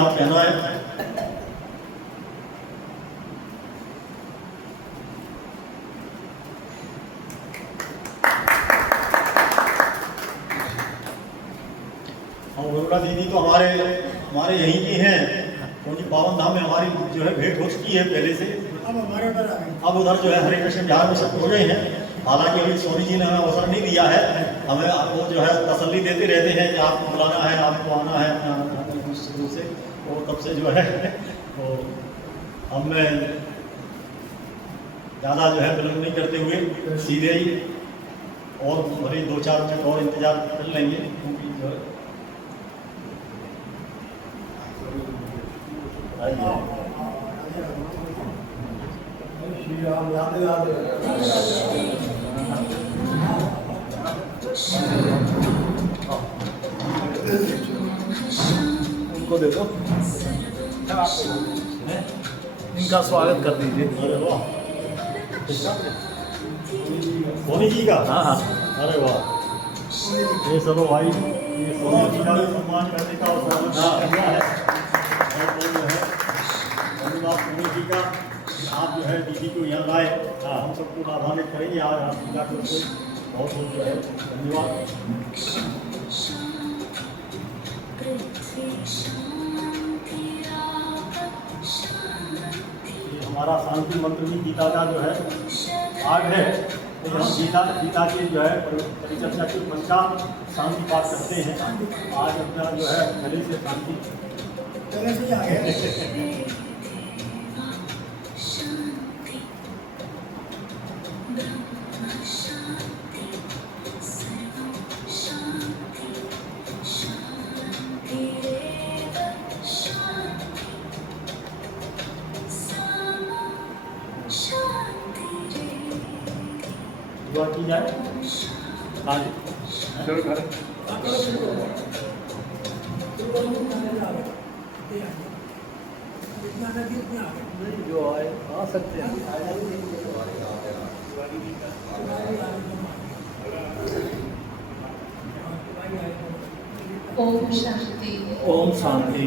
आप पहना है। और वरुणा दीदी तो हमारे यहीं की हैं, क्योंकि पावन धाम में हमारी जो है भेंट हो चुकी है पहले से। अब हमारे पर आ गए। अब उधर जो है हरे कृष्ण बिहार में सब हो गए हैं। हालांकि अभी सोनी जी ने हमें अवसर नहीं दिया है, हमें वो जो है तसल्ली देते रहते हैं कि आपको बुलाना है, आपको आना है अपना शुरू से। और तब से जो है तो हम ज़्यादा जो है विलम्ब नहीं करते हुए सीधे ही और भले 2-4 मिनट और इंतज़ार कर लेंगे, क्योंकि जो है श्री राम राधे राधे। उनको दे दो, इनका स्वागत कर दीजिए। अरे वाह, सोनी जी का। हाँ हाँ, अरे वाह, ये चलो भाई, ये सोनी जी का भी सम्मान करने का अवसर मिला है। और वो जो है धन्यवाद सोनी जी का, आप जो है दीदी को यहाँ लाए। हम सबको लाभान्वित करेंगे आज आप पूजा करके। बहुत बहुत जो है धन्यवाद। ये हमारा शांति मंत्र भी गीता का जो है भाग है। तो हम गीता की जो है परिचर्चा की पंचांग शांति पाठ करते हैं। आज अपना जो है गले से शांति पहले से ही आ गए। दुआ की जाए। आज चलो घर जो आए आ सकते हैं। ओम शांति। ओम शांति।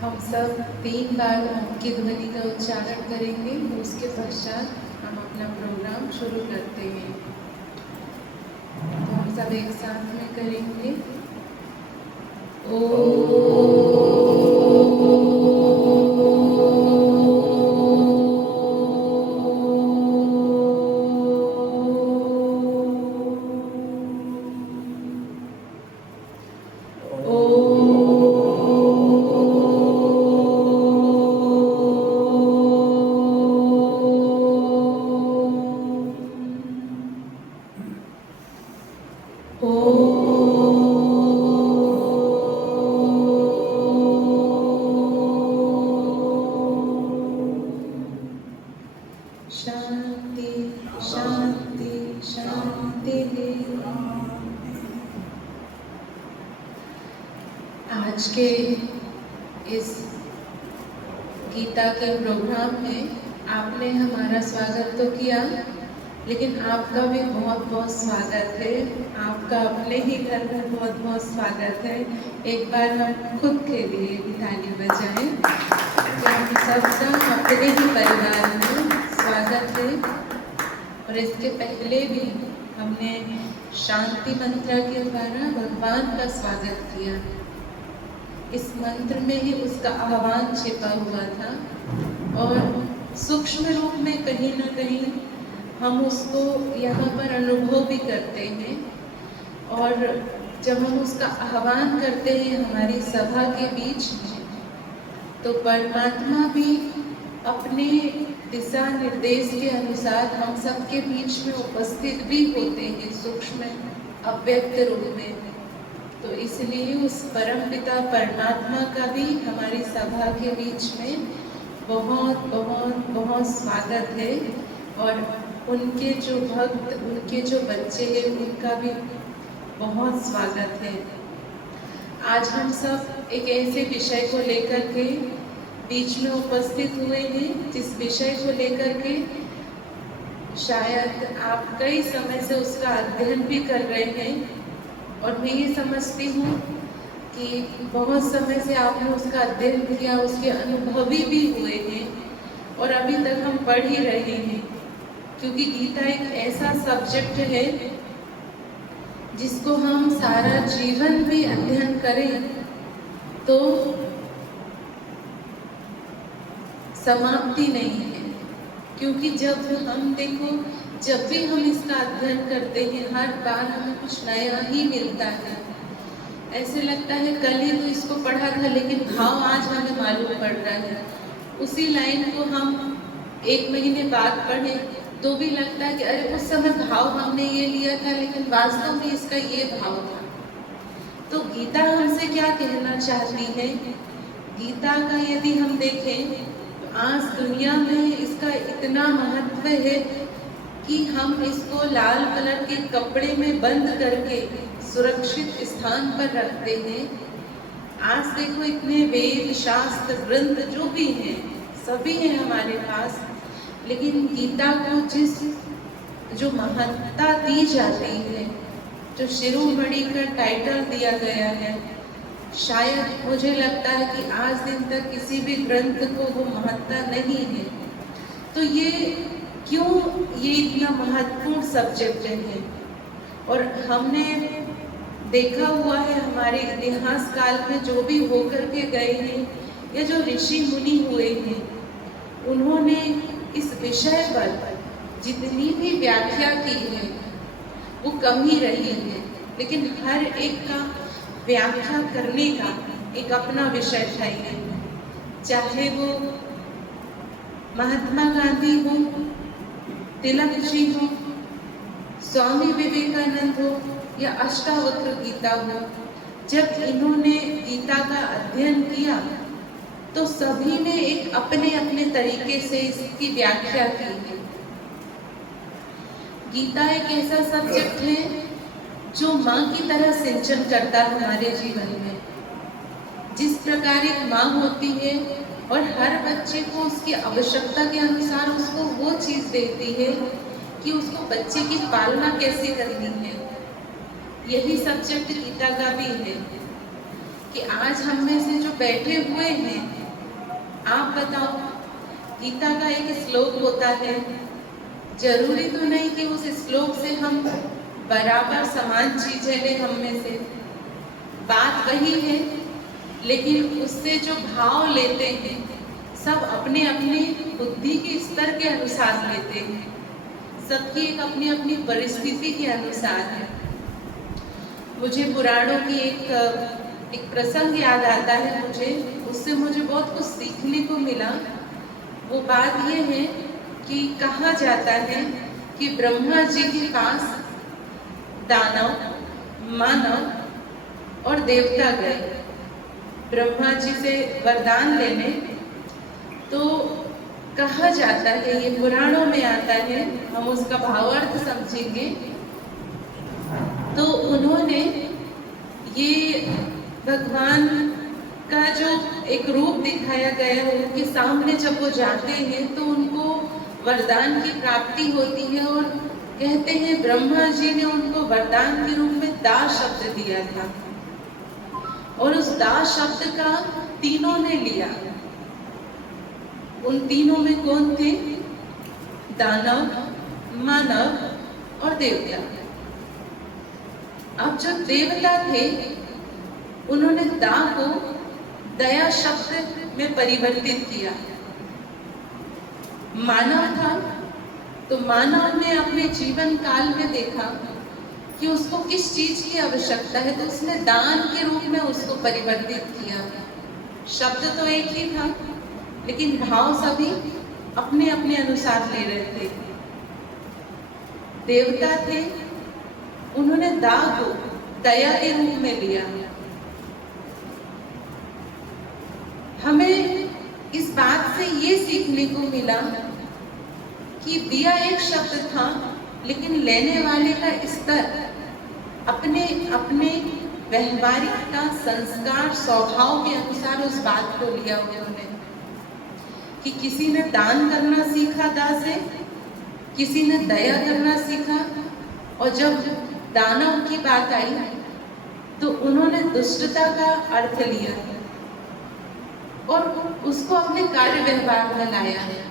हम सब 3 बार ओम की ध्वनि का उच्चारण करेंगे, उसके पश्चात हम अपना प्रोग्राम शुरू करते हैं। तो हम सब एक साथ में करेंगे। शांति शांति शांति। आज के इस गीता के प्रोग्राम में आपने हमारा स्वागत तो किया, लेकिन आपका भी बहुत बहुत स्वागत है। आपका अपने ही घर में बहुत बहुत स्वागत है। एक बार हम खुद के लिए भी ताली बजाएं। तो हम सबका अपने ही परिवार में स्वागत है। और इसके पहले भी हमने शांति मंत्र के द्वारा भगवान का स्वागत किया। इस मंत्र में ही उसका आह्वान छिपा हुआ था और सूक्ष्म रूप में कहीं ना कहीं हम उसको यहाँ पर अनुभव भी करते हैं। और जब हम उसका आह्वान करते हैं हमारी सभा के बीच में, तो परमात्मा भी अपने दिशा निर्देश के अनुसार हम सबके बीच में उपस्थित भी होते हैं, सूक्ष्म अव्यक्त रूप में। तो इसलिए उस परम पिता परमात्मा का भी हमारी सभा के बीच में बहुत बहुत बहुत स्वागत है। और उनके जो भक्त, उनके जो बच्चे हैं, उनका भी बहुत स्वागत है। आज हम सब एक ऐसे विषय को लेकर के बीच में उपस्थित हुए हैं, जिस विषय को लेकर के शायद आप कई समय से उसका अध्ययन भी कर रहे हैं। और मैं ये समझती हूँ कि बहुत समय से आपने उसका अध्ययन किया, उसके अनुभवी भी हुए हैं और अभी तक हम पढ़ ही रहे हैं, क्योंकि गीता एक ऐसा सब्जेक्ट है जिसको हम सारा जीवन भी अध्ययन करें तो समाप्ति नहीं है। क्योंकि जब हम देखो, जब भी हम इसका अध्ययन करते हैं हर बार हमें कुछ नया ही मिलता है। ऐसे लगता है कल ही तो इसको पढ़ा था लेकिन भाव आज हमें मालूम पड़ रहा है। उसी लाइन को हम 1 महीने बाद पढ़ें तो भी लगता है कि अरे उस समय भाव हमने ये लिया था लेकिन वास्तव में इसका ये भाव था। तो गीता हमसे क्या कहना चाहती है? गीता का यदि हम देखें तो आज दुनिया में इसका इतना महत्व है कि हम इसको लाल कलर के कपड़े में बंद करके सुरक्षित स्थान पर रखते हैं। आज देखो इतने वेद शास्त्र ग्रंथ जो भी हैं सभी हैं हमारे पास, लेकिन गीता को जो महत्ता दी जाती है, जो शिरोमणि का टाइटल दिया गया है, शायद मुझे लगता है कि आज दिन तक किसी भी ग्रंथ को वो महत्ता नहीं है। तो ये क्यों ये इतना महत्वपूर्ण सब्जेक्ट है? और हमने देखा हुआ है हमारे इतिहास काल में जो भी होकर के गए हैं या जो ऋषि मुनि हुए हैं, उन्होंने इस विषय पर जितनी भी व्याख्या की है वो कम ही रही है, लेकिन हर एक का व्याख्या करने का एक अपना विषय था ये। चाहे वो महात्मा गांधी हो, तिलक जी हो, स्वामी विवेकानंद हो या अष्टावक्र गीता हो, जब इन्होंने गीता का अध्ययन किया तो सभी ने एक अपने अपने तरीके से इसकी व्याख्या की है। गीता एक ऐसा सब्जेक्ट है जो माँ की तरह सिंचन करता है हमारे जीवन में। जिस प्रकार एक माँ होती है और हर बच्चे को उसकी आवश्यकता के अनुसार उसको वो चीज़ देती है कि उसको बच्चे की पालना कैसे करनी है, यही सब्जेक्ट गीता का भी है। कि आज हम में से जो बैठे हुए हैं, आप बताओ, गीता का एक श्लोक होता है, जरूरी तो नहीं कि उस श्लोक से हम बराबर समान चीजें लें हम में से, बात वही है, लेकिन उससे जो भाव लेते हैं सब अपने अपने बुद्धि के स्तर के अनुसार लेते हैं, सबकी एक अपनी अपनी परिस्थिति के अनुसार है। मुझे पुराणों की एक प्रसंग याद आता है मुझे, उससे मुझे बहुत कुछ सीखने को मिला। वो बात ये है कि कहा जाता है कि ब्रह्मा जी के पास दानव, मानव और देवता गए ब्रह्मा जी से वरदान लेने। तो कहा जाता है, ये पुराणों में आता है, हम उसका भावार्थ समझेंगे। तो उन्होंने ये भगवान का जो एक रूप दिखाया गया है, उनके सामने जब वो जाते हैं तो उनको वरदान की प्राप्ति होती है। और कहते हैं ब्रह्मा जी ने उनको वरदान के रूप में दा शब्द दिया था, और उस दा शब्द का तीनों ने लिया। उन तीनों में कौन थे? दानव, मानव और देवता। अब जो देवता थे उन्होंने दा को दया शब्द में परिवर्तित किया। मानव था तो मानव ने अपने जीवन काल में देखा कि उसको किस चीज की आवश्यकता है, तो उसने दान के रूप में उसको परिवर्तित किया। शब्द तो एक ही था, लेकिन भाव सभी अपने अपने अनुसार ले रहे थे। देवता थे, उन्होंने दा को दया के रूप में लिया। हमें इस बात से ये सीखने को मिला कि दिया एक शब्द था, लेकिन लेने वाले का स्तर अपने अपने व्यवहारिकता, संस्कार, स्वभाव के अनुसार उस बात को लिया उन्होंने। कि किसी ने दान करना सीखा दा से, किसी ने दया करना सीखा, और जब दानव की बात आई तो उन्होंने दुष्टता का अर्थ लिया और उसको अपने कार्य व्यवहार में लाया है।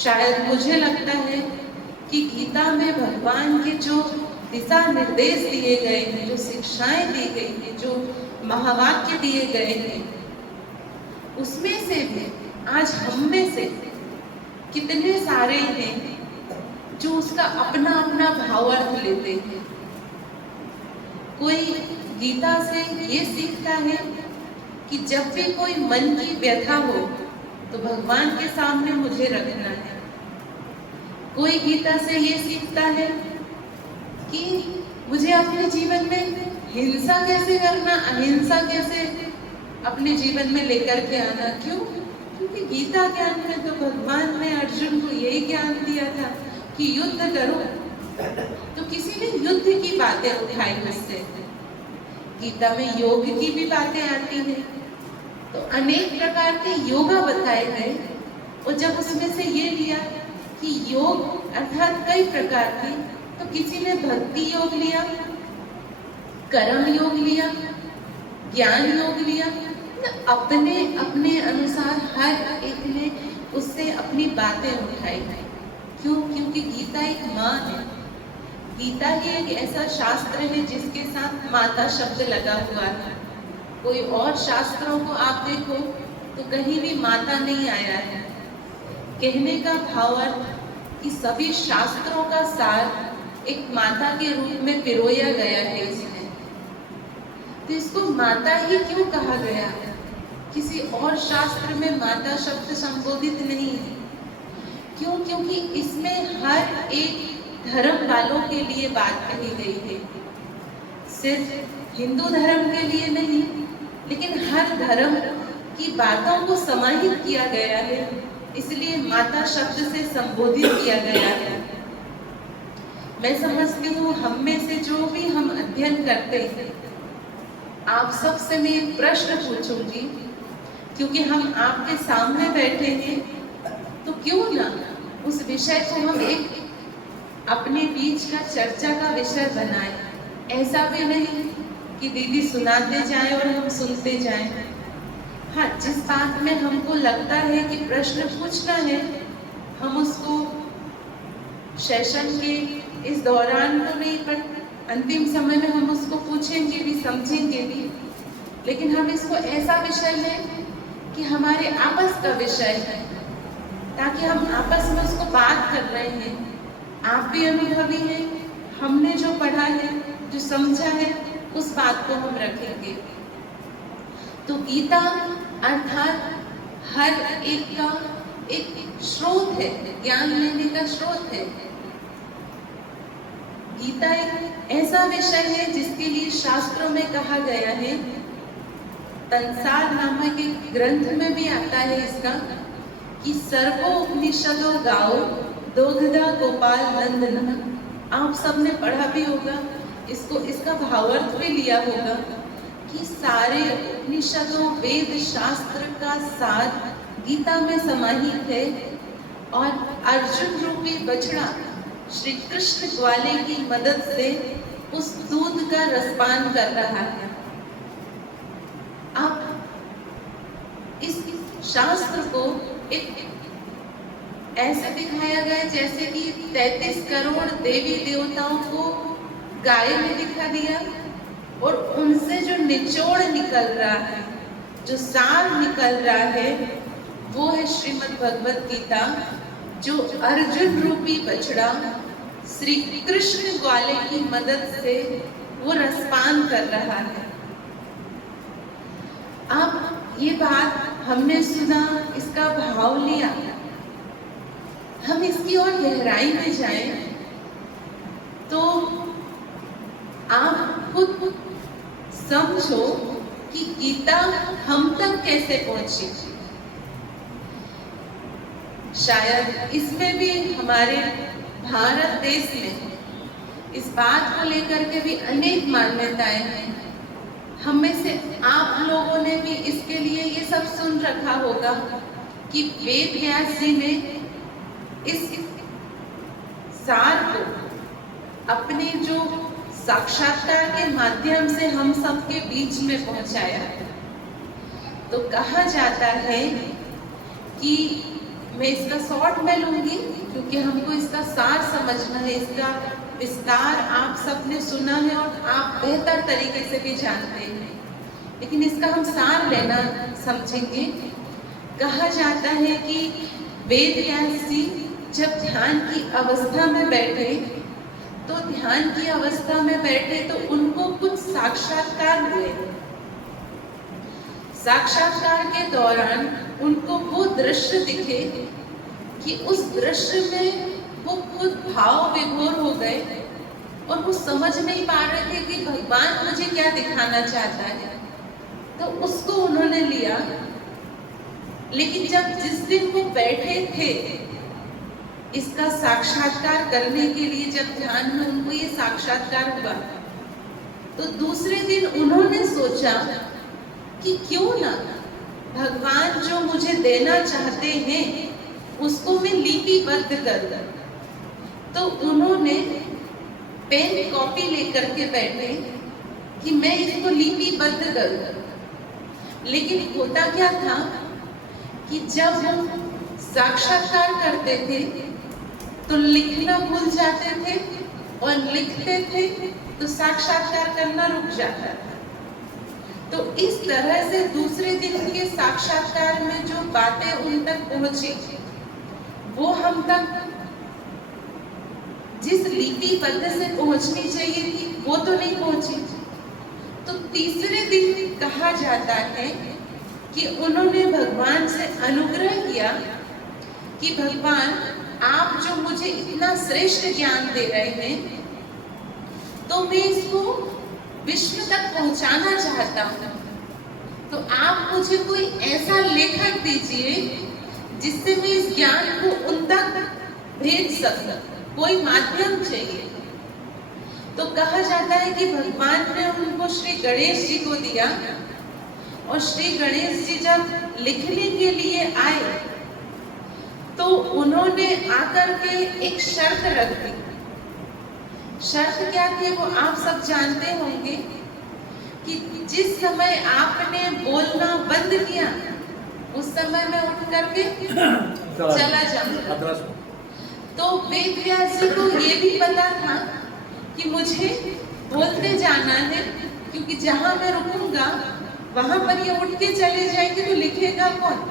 शायद मुझे लगता है कि गीता में भगवान के जो दिशा निर्देश दिए गए हैं, जो शिक्षाएं दी गई हैं, जो महावाक्य दिए गए हैं, उसमें से भी आज हम में से कितने सारे हैं जो उसका अपना अपना भावार्थ लेते हैं। कोई गीता से ये सीखता है कि जब भी कोई मन की व्यथा हो तो भगवान के सामने मुझे रखना है। कोई गीता से ये सीखता है कि मुझे अपने जीवन में हिंसा कैसे करना, अहिंसा कैसे अपने जीवन में लेकर के आना। क्यों? क्योंकि गीता ज्ञान में तो भगवान ने अर्जुन को यही ज्ञान दिया था कि युद्ध करो। तो किसी ने युद्ध की बातें उठाई मुझसे। गीता में योग की भी बातें आती हैं, तो अनेक प्रकार के योगा बताए गए और जब उसमें से ये लिया कि योग अर्थात कई प्रकार के, तो किसी ने भक्ति योग लिया, कर्म योग लिया, ज्ञान योग लिया, अपने अपने अनुसार हर एक ने उससे अपनी बातें उठाई। क्यों? क्योंकि गीता एक माँ है। गीता ही एक ऐसा शास्त्र है जिसके साथ माता शब्द लगा हुआ है। कोई और शास्त्रों को आप देखो तो कहीं भी माता नहीं आया है। कहने का भावार्थ कि सभी शास्त्रों का सार एक माता के रूप में पिरोया गया है इसमें। तो इसको माता ही क्यों कहा गया? किसी और शास्त्र में माता शब्द संबोधित नहीं है। क्यों? क्योंकि इसमें हर एक धर्म वालों के लिए बात कही गई है। सिर्फ हिंदू धर्म के लिए नहीं, लेकिन हर धर्म की बातों को समाहित किया गया है, इसलिए माता शब्द से संबोधित किया गया है। मैं समझती हूँ हम में से जो भी हम अध्ययन करते हैं, आप सबसे मैं एक प्रश्न पूछूंगी, क्योंकि हम आपके सामने बैठे हैं, तो क्यों ना उस विषय को हम एक अपने बीच का चर्चा का विषय बनाएं। ऐसा भी नहीं कि दीदी सुनाते जाएं और हम सुनते जाएं। हाँ, जिस बात में हमको लगता है कि प्रश्न पूछना है, हम उसको सेशन के इस दौरान तो नहीं, पर अंतिम समय में हम उसको पूछेंगे भी, समझेंगे भी। लेकिन हम इसको ऐसा विषय लें कि हमारे आपस का विषय है, ताकि हम आपस में उसको बात कर रहे हैं। आप भी अनुभवी हैं, हमने जो पढ़ा है, जो समझा है, उस बात को हम रखेंगे। तो गीता अर्थात हर एक का एक स्रोत है, ज्ञान लेने का स्रोत है। गीता एक ऐसा विषय है जिसके लिए शास्त्रों में कहा गया है, तंसार नामक एक ग्रंथ में भी आता है इसका, कि सर्वो उपनिषदो गाओ दोग्धा गोपाल नंदन। आप सबने पढ़ा भी होगा इसको, इसका भावार्थ भी लिया होगा कि सारे उपनिषदों, वेद शास्त्र का सार गीता में समाहित है। और अर्जुन रूपी बछड़ा श्री कृष्ण ग्वाले की मदद से उस दूध का रसपान कर रहा है। अब इस शास्त्र को एक ऐसे दिखाया गया जैसे कि 33 करोड़ देवी देवताओं को गाय ने दिखा दिया, और उनसे जो निचोड़ निकल रहा है, जो सार निकल रहा है, वो है श्रीमद् भगवत गीता, जो अर्जुन रूपी बछड़ा श्री कृष्ण ग्वाले की मदद से वो रसपान कर रहा है। अब ये बात हमने सुना, इसका भाव लिया, हम इसकी और गहराई में जाएं तो आप खुद समझो कि गीता हम तक कैसे पहुंची। शायद इसमें भी हमारे भारत देश में इस बात को लेकर के भी अनेक मान्यताएं हैं। हम में से आप लोगों ने भी इसके लिए ये सब सुन रखा होगा कि वेद व्यास जी ने इस सार को अपने जो साक्षात्कार के माध्यम से हम सबके बीच में पहुंचाया। तो कहा जाता है कि मैं इसका शॉर्ट में लूंगी क्योंकि हमको इसका सार समझना है, इसका विस्तार आप सबने सुना है और आप बेहतर तरीके से भी जानते हैं, लेकिन इसका हम सार लेना समझेंगे। कहा जाता है कि वेद व्यास जी जब ध्यान की अवस्था में बैठे तो ध्यान की अवस्था में बैठे तो उनको कुछ साक्षात्कार हुए। साक्षात्कार के दौरान उनको वो दृश्य दिखे कि उस दृश्य में वो खुद भाव विभोर हो गए और वो समझ नहीं पा रहे थे कि भगवान मुझे क्या दिखाना चाहता है। तो उसको उन्होंने लिया, लेकिन जब जिस दिन वो बैठे थे इसका साक्षात्कार करने के लिए, जब ध्यान में उनको ये साक्षात्कार हुआ, तो दूसरे दिन उन्होंने सोचा कि क्यों ना भगवान जो मुझे देना चाहते हैं उसको मैं लिपिबद्ध कर दूं। तो उन्होंने पेन कॉपी लेकर के बैठे कि मैं इसको लिपिबद्ध करूं। लेकिन होता क्या था कि जब हम साक्षात्कार करते थे तो लिखना भूल जाते थे और लिखते थे तो साक्षात्कार करना रुक जाता था। तो इस तरह से दूसरे दिन के साक्षात्कार में जो बातें उन तक पहुंची वो हम तक जिस लिपिबद्ध से पहुंचनी चाहिए थी वो तो नहीं पहुंची। तो तीसरे दिन कहा जाता है कि उन्होंने भगवान से अनुग्रह किया कि भगवान आप जो मुझे इतना श्रेष्ठ ज्ञान दे रहे हैं तो मैं इसको विश्व तक पहुंचाना चाहता हूँ। तो आप मुझे कोई ऐसा लेखक दीजिए जिससे मैं इस ज्ञान को उन तक भेज सकूं, कोई माध्यम चाहिए। तो कहा जाता है कि भगवान ने उनको श्री गणेश जी को दिया और श्री गणेश जी जब लिखने के लिए आए तो उन्होंने आकर के एक शर्त रख दी। शर्त क्या थी वो आप सब जानते होंगे कि जिस समय आपने बोलना बंद किया उस समय मैं उठ करके चला जाऊंगा। तो वेद व्यास जी को ये भी पता था कि मुझे बोलते जाना है, क्योंकि जहां मैं रुकूंगा वहां पर ये उठ के चले जाएंगे तो लिखेगा कौन।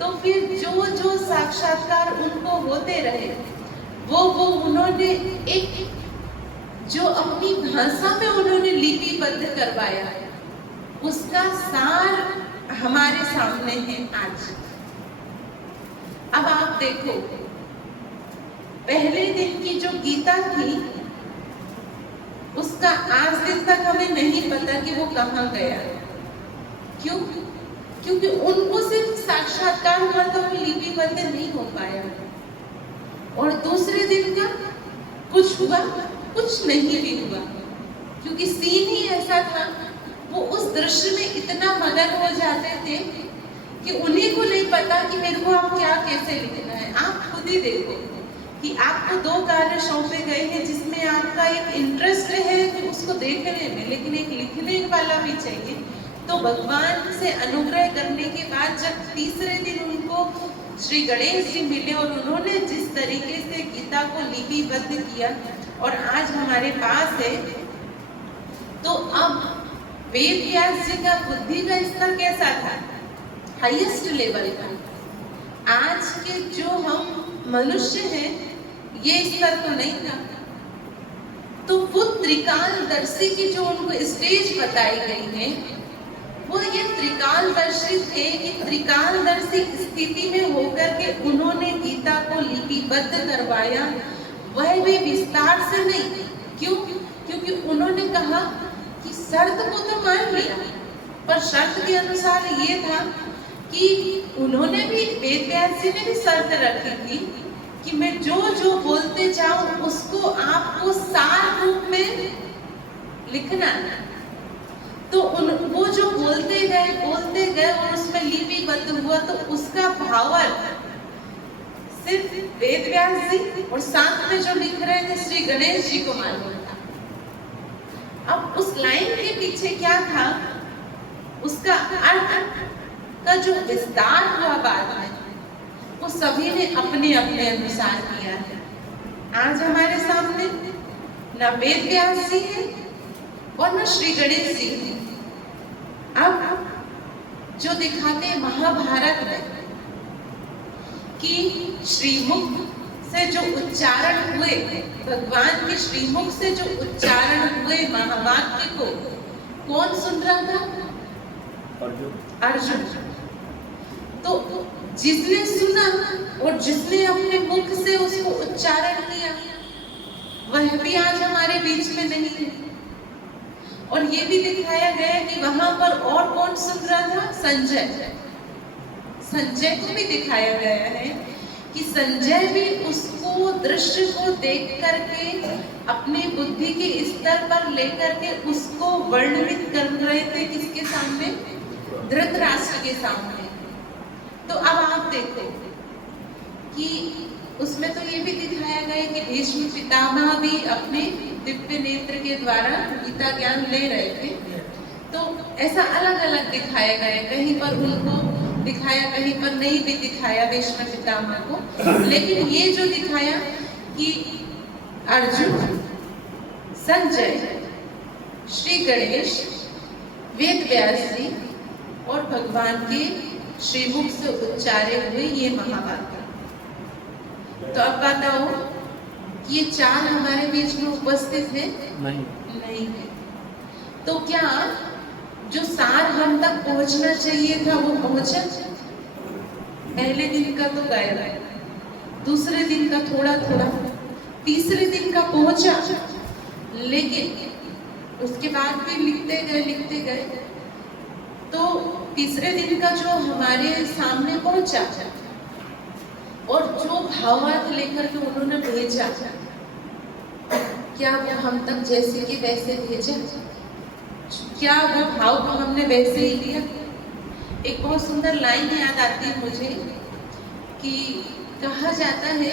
तो फिर जो जो साक्षात्कार उनको होते रहे वो उन्होंने एक जो अपनी भाषा में उन्होंने लिपिबद्ध करवाया, उसका सार हमारे सामने है आज। अब आप देखो, पहले दिन की जो गीता थी उसका आज दिन तक हमें नहीं पता कि वो कहाँ गया। क्यों? क्योंकि उनको सिर्फ साक्षात्कार हुआ तो वो लिपिबद्ध नहीं हो पाया। और दूसरे दिन का कुछ हुआ, कुछ नहीं भी हुआ, क्योंकि सीन ही ऐसा था। वो उस दृश्य में इतना मगन हो जाते थे कि उन्हीं को नहीं पता कि मेरे को अब क्या कैसे लिखना है। आप खुद ही देखो कि आपको 2 कार्य सौंपे गए हैं जिसमें आपका एक इंटरेस्ट है कि उसको देखने में, लेकिन एक लिखने वाला भी चाहिए। तो भगवान से अनुग्रह करने के बाद जब तीसरे दिन उनको श्री गणेश जी मिले और उन्होंने जिस तरीके से गीता को लिपिबद्ध किया और आज हमारे पास है, तो अब वेद व्यास जी का बुद्धि का स्तर कैसा था? हाईएस्ट लेवल का। आज के जो हम मनुष्य हैं ये स्तर तो नहीं था। तो वो त्रिकालदर्शी की जो उनको स्टेज बताई गई है वो ये त्रिकालदर्शी थे कि त्रिकालदर्शी स्थिति में होकर के उन्होंने गीता को लिपिबद्ध करवाया, वह भी विस्तार से नहीं। क्यों? क्योंकि उन्होंने कहा कि शर्त को तो मान लिया, पर शर्त के अनुसार ये था कि उन्होंने भी, वेद व्यास जी ने भी शर्त रखी थी कि मैं जो जो बोलते जाऊं उसको आपको सार रूप में लिखना है। तो वो जो बोलते गए और उसमें लिपिबद्ध हुआ, तो उसका भावार्थ सिर्फ वेद व्यास जी और साथ में जो लिख रहे थे श्री गणेश जी को मालूम था। अब उस लाइन के पीछे क्या था, उसका अर्थ का जो विस्तार हुआ बाद में, वो सभी ने अपने अपने अनुसार किया है। आज हमारे सामने न वेद व्यास जी है और न श्री गणेश जी है। अब जो दिखाते हैं महाभारत में कि श्रीमुख से जो उच्चारण हुए, भगवान के श्रीमुख से जो उच्चारण हुए महावाक्य को कौन सुन रहा था? अर्जुन। तो जिसने सुना और जिसने अपने मुख से उसको उच्चारण किया, वह भी आज हमारे बीच में नहीं है। और ये भी दिखाया गया कि वहां पर और कौन सुन रहा था? संजय को भी दिखाया गया है कि संजय भी उसको दृश्य को देख करके अपनी बुद्धि के स्तर पर लेकर के उसको वर्णित कर रहे थे। किसके सामने? धृतराष्ट्र के सामने। तो अब आप देखो कि उसमें तो ये भी दिखाया गया कि भीष्म पितामह भी अपने दिव्य नेत्र के द्वारा गीता ज्ञान ले रहे थे। तो ऐसा अलग अलग दिखाया गया, कहीं पर उनको दिखाया, कहीं पर नहीं भी दिखाया भीष्म पितामह को। लेकिन ये जो दिखाया कि अर्जुन, संजय, श्री गणेश, वेद व्यास जी और भगवान के श्रीमुख से उच्चारे हुए ये महावाक्य। तो अब बताओ कि ये चार हमारे बीच में उपस्थित है? नहीं है। तो क्या जो सार हम तक पहुंचना चाहिए था वो पहुंचा? पहले दिन का तो गया, दूसरे दिन का थोड़ा थोड़ा, तीसरे दिन का पहुंचा, लेकिन उसके बाद भी लिखते गए तो तीसरे दिन का जो हमारे सामने पहुंचा और जो भावार्थ लेकर के उन्होंने भेजा, क्या वो हम तक जैसे कि वैसे भेजा? क्या वो भाव को हमने वैसे ही लिया? एक बहुत सुंदर लाइन याद आती है मुझे कि कहा जाता है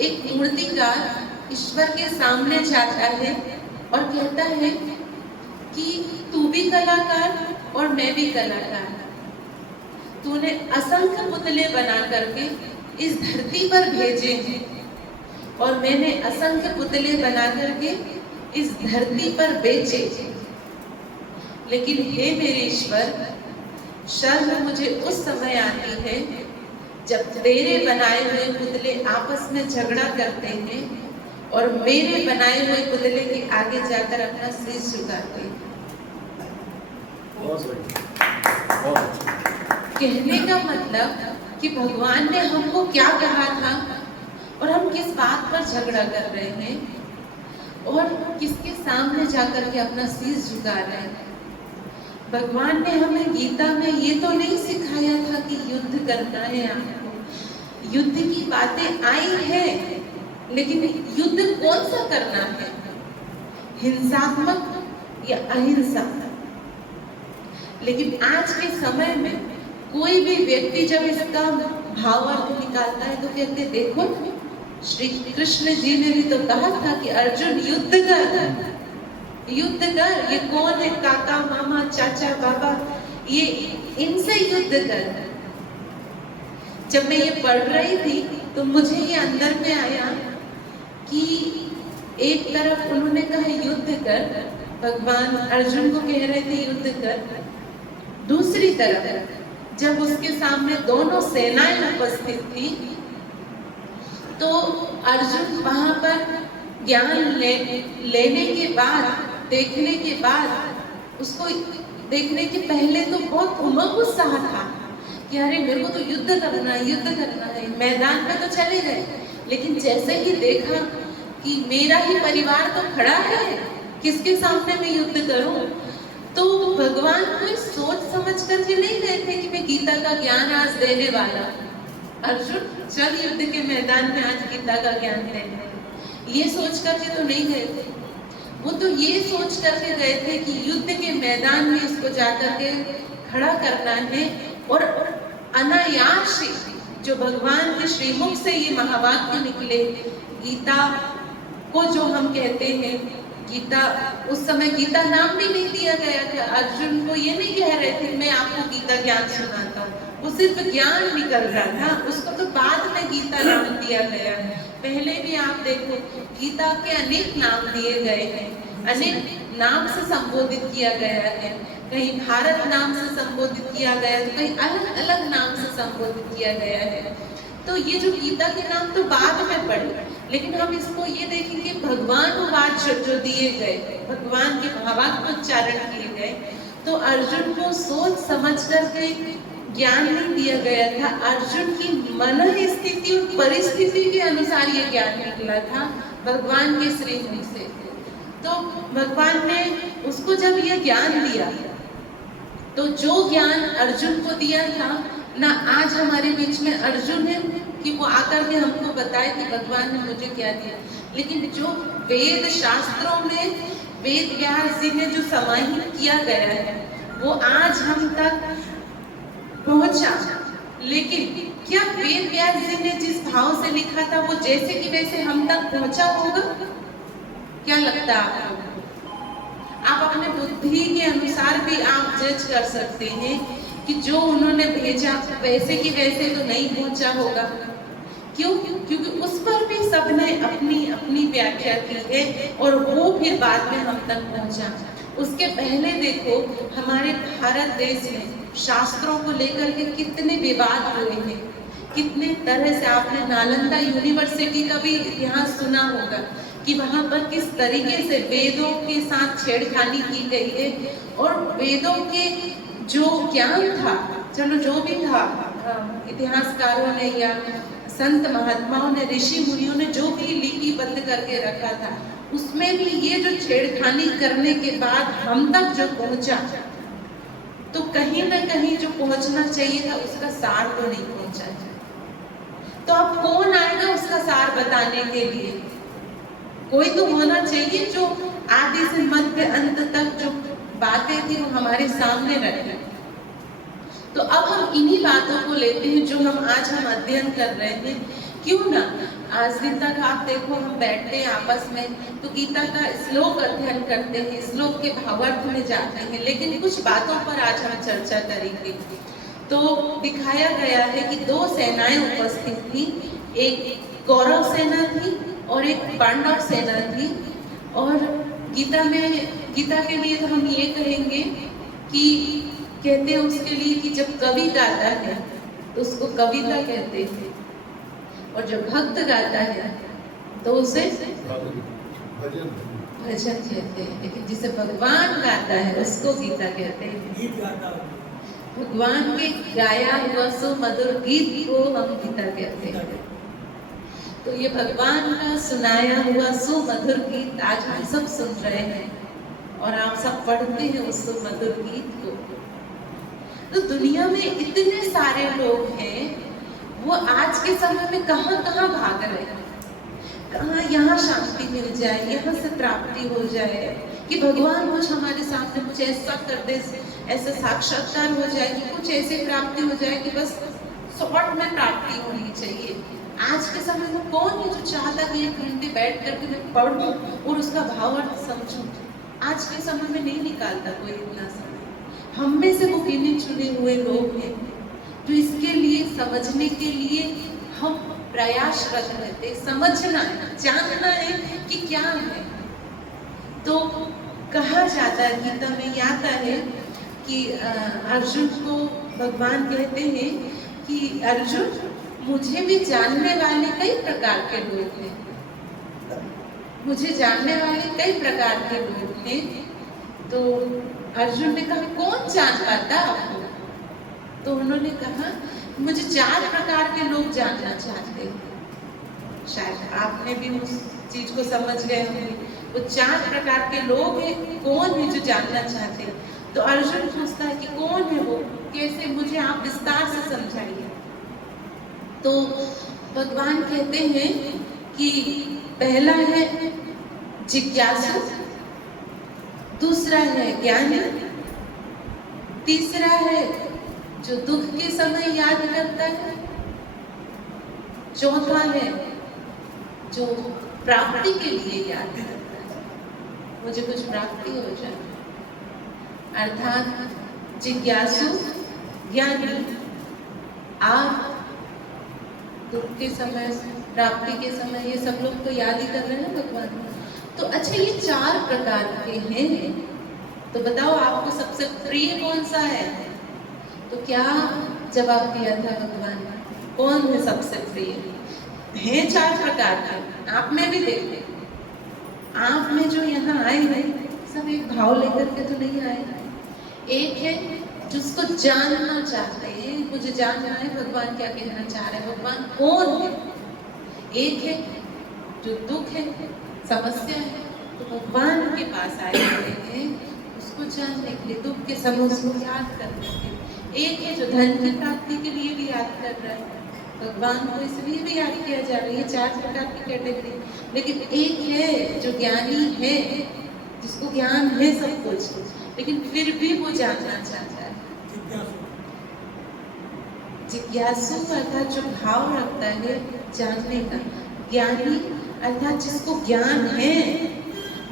एक मूर्तिकार ईश्वर के सामने जाता है और कहता है कि तू भी कलाकार और मैं भी कलाकार। तूने असंख्य पुतले बना करके इस धरती पर भेजे हैं और मैंने असंख्य पुतले बना करके इस धरती पर बेचे। लेकिन हे मेरे ईश्वर, शर्म मुझे उस समय आती है जब तेरे बनाए हुए पुतले आपस में झगड़ा करते हैं और मेरे बनाए हुए पुतले के आगे जाकर अपना सिर झुकाते हैं। कहने का मतलब कि भगवान ने हमको क्या कहा था और हम किस बात पर झगड़ा कर रहे हैं और किसके सामने जाकर के अपना सिर झुका रहे हैं। भगवान ने हमें गीता में ये तो नहीं सिखाया था कि युद्ध करना है आपको। युद्ध की बातें आई है, लेकिन युद्ध कौन सा करना है? हिंसात्मक या अहिंसात्मक? लेकिन आज के समय में कोई भी व्यक्ति जब इसका भावार्थ निकालता है तो कहते देखो श्री कृष्ण जी ने भी तो कहा था कि अर्जुन युद्ध कर, युद्ध कर। ये कौन है? काका, मामा, चाचा, बाबा, ये इनसे युद्ध कर। जब मैं ये पढ़ रही थी तो मुझे ये अंदर में आया कि एक तरफ उन्होंने कहा युद्ध कर, भगवान अर्जुन को कह रहे थे युद्ध कर। दूसरी तरफ जब उसके सामने दोनों सेनाएं उपस्थित थी तो अर्जुन वहां पर ज्ञान लेने के बाद, देखने के बाद, उसको देखने के पहले तो बहुत उमंग उत्साह था कि अरे मेरे को तो युद्ध करना है। मैदान में तो चले गए, लेकिन जैसे ही देखा कि मेरा ही परिवार तो खड़ा है, किसके सामने मैं युद्ध करूं, तो भगवान कोई सोच समझ करके नहीं गए थे कि मैं गीता का ज्ञान आज देने वाला। अर्जुन चल युद्ध के मैदान में आज गीता का ज्ञान देने, ये सोच करके तो नहीं गए थे। वो तो ये सोच करके गए थे कि युद्ध के मैदान में इसको जाकर के खड़ा करना है और अनायास जो भगवान के श्रीमुख से ये महावाक्य निकले, गीता को जो हम कहते हैं, गीता, उस समय गीता नाम भी नहीं दिया गया था। अर्जुन को ये नहीं कह रहे थे मैं आपको गीता ज्ञान सुनाता हूँ, वो सिर्फ ज्ञान निकल रहा था, उसको तो बाद में गीता नाम दिया गया। पहले भी आप देखो गीता के अनेक नाम दिए गए हैं, अनेक नाम से संबोधित किया गया है, कहीं भारत नाम से संबोधित किया गया है, तो कहीं अलग अलग नाम से संबोधित किया गया है। तो ये जो गीता के नाम तो बाद में पढ़े, लेकिन हम इसको ये देखेंगे भगवान वाच्य जो दिए गए, भगवान के भावात्मक उच्चारण किए गए, तो अर्जुन को सोच समझ करके ज्ञान नहीं दिया गया था, अर्जुन की मन स्थिति और परिस्थिति के अनुसार ये ज्ञान निकला था भगवान के श्रीमुख से। तो भगवान ने उसको जब ये ज्ञान दिया, तो जो ज्ञान अर्जुन को दिया था ना, आज हमारे बीच में अर्जुन है कि वो आकर के हमको बताए कि भगवान ने मुझे क्या दिया, लेकिन जो वेद शास्त्रों में वेद व्यास जी ने जो समाहित किया गया है वो आज हम तक पहुंचा। लेकिन क्या वेद व्यास जी ने जिस भाव से लिखा था वो जैसे कि वैसे हम तक पहुंचा होगा? क्या लगता है आपको? आप अपने बुद्धि के अनुसार भी आप जज कर सकते हैं कि जो उन्होंने भेजा वैसे कि वैसे तो नहीं पहुंचा होगा। क्यों? क्योंकि उस पर भी सबने अपनी अपनी व्याख्या की है और वो फिर बाद में हम तक पहुंचा। उसके पहले देखो हमारे भारत देश में शास्त्रों को लेकर के कितने विवाद हुए हैं, कितने तरह से। आपने नालंदा यूनिवर्सिटी का भी इतिहास सुना होगा कि वहाँ पर किस तरीके से वेदों के साथ छेड़खानी की गई है, और वेदों के जो ज्ञान था, चलो जो भी था, इतिहासकारों ने या संत महात्माओं ने, ऋषि मुनियों ने जो भी लिपिबद्ध करके रखा था, उसमें भी ये जो छेड़खानी करने के बाद हम तक जो पहुंचा, तो कहीं ना कहीं जो पहुंचना चाहिए था उसका सार तो नहीं पहुंचा। तो अब कौन आएगा उसका सार बताने के लिए? कोई तो होना चाहिए जो आदि से मध्य अंत तक जो बातें थी वो हमारे सामने रखे। तो अब हम इन्हीं बातों को लेते हैं जो हम आज अध्ययन कर रहे हैं। क्यों ना आज दिन तक आप देखो हम बैठते हैं आपस में तो गीता का श्लोक अध्ययन करते हैं, श्लोक के भावार्थ में जाते हैं, लेकिन कुछ बातों पर आज हम चर्चा करेंगे। तो दिखाया गया है कि दो सेनाएं उपस्थित थी, एक कौरव सेना थी और एक पांडव सेना थी। और गीता के लिए तो हम ये कहेंगे कि कहते हैं उसके लिए कि जब कवि गाता है तो उसको कविता कहते हैं, और जब भक्त गाता है तो उसे भजन कहते हैं। लेकिन जिसे भगवान गाता है उसको गीता कहते हैं। गीत गाता हूँ, भगवान के गाया हुआ सो मधुर गीत को हम गीता कहते हैं। तो ये भगवान का सुनाया हुआ सो मधुर गीत आज हम सब सुन रहे हैं और आप सब पढ़ते हैं उस सो मधुर गीत को। तो दुनिया में इतने सारे लोग हैं, वो आज के समय में कहाँ कहाँ भाग रहे हैं, कहाँ यहाँ शांति मिल जाए, यहाँ से प्राप्ति हो जाए, कि भगवान कुछ हमारे सामने कुछ ऐसा कर दे, ऐसा साक्षात्कार हो जाए कि कुछ ऐसे प्राप्ति हो जाए कि बस शॉर्ट में प्राप्ति होनी चाहिए। आज के समय में कौन है जो चाहता कि 1 घंटे बैठ करके मैं पढ़ूं और उसका भावार्थ समझूं? आज के समय में नहीं निकालता कोई इतना समय। हम में से वो गिने चुने हुए लोग हैं जो इसके लिए, समझने के लिए हम प्रयासरत रहते हैं। समझना है, जानना है कि क्या है। तो कहा जाता है, गीता में ये आता है कि अर्जुन को भगवान कहते हैं कि अर्जुन, मुझे भी जानने वाले कई प्रकार के लोग हैं, मुझे जानने वाले कई प्रकार के लोग हैं। तो अर्जुन ने कहा कौन जान पाता आपको? तो उन्होंने कहा मुझे 4 प्रकार के लोग जानना चाहते हैं। शायद आपने भी उस चीज को समझ गए होंगे। वो 4 प्रकार के लोग हैं, कौन है जो जानना चाहते हैं? तो अर्जुन पूछता है कि कौन है वो, कैसे, मुझे आप विस्तार से समझाइए। तो भगवान कहते हैं कि पहला है जिज्ञासु, दूसरा है ज्ञानी, तीसरा है जो दुख के समय याद करता है, चौथा है जो प्राप्ति के लिए याद करता है, मुझे कुछ प्राप्ति हो जाए। अर्थात जिज्ञासु ज्ञानी, आप दुख के समय, प्राप्ति के समय ये सब लोग तो याद ही कर रहे हैं भगवान। तो अच्छा, ये 4 प्रकार के हैं, तो बताओ आपको सबसे प्रिय कौन सा है? तो क्या जवाब दिया था भगवान? कौन है सबसे प्रिय? हैं 4 प्रकार के, आप में भी देखते, आप में जो यहाँ आए हैं सब एक भाव लेकर के तो नहीं आए। एक है जिसको जानना चाहते हैं, मुझे जानना है भगवान क्या कहना चाह रहे हैं, भगवान कौन है। एक है जो दुख है, समस्या है, तो भगवान के पास आए हुए हैं उसको जानने के लिए, दुख के समय उसको याद करने के लिए। एक है जो धन की प्राप्ति के लिए भी याद कर रहा है, भगवान को इसलिए भी याद किया जा रहा है। ये 4 प्रकार की कैटेगरी। लेकिन एक है जो ज्ञानी है, जिसको ज्ञान है सब कुछ, लेकिन फिर भी वो जानना चाहता है। जिज्ञासु अर्थात जो भाव रखता है जानने का। ज्ञानी अर्थात जिसको ज्ञान है,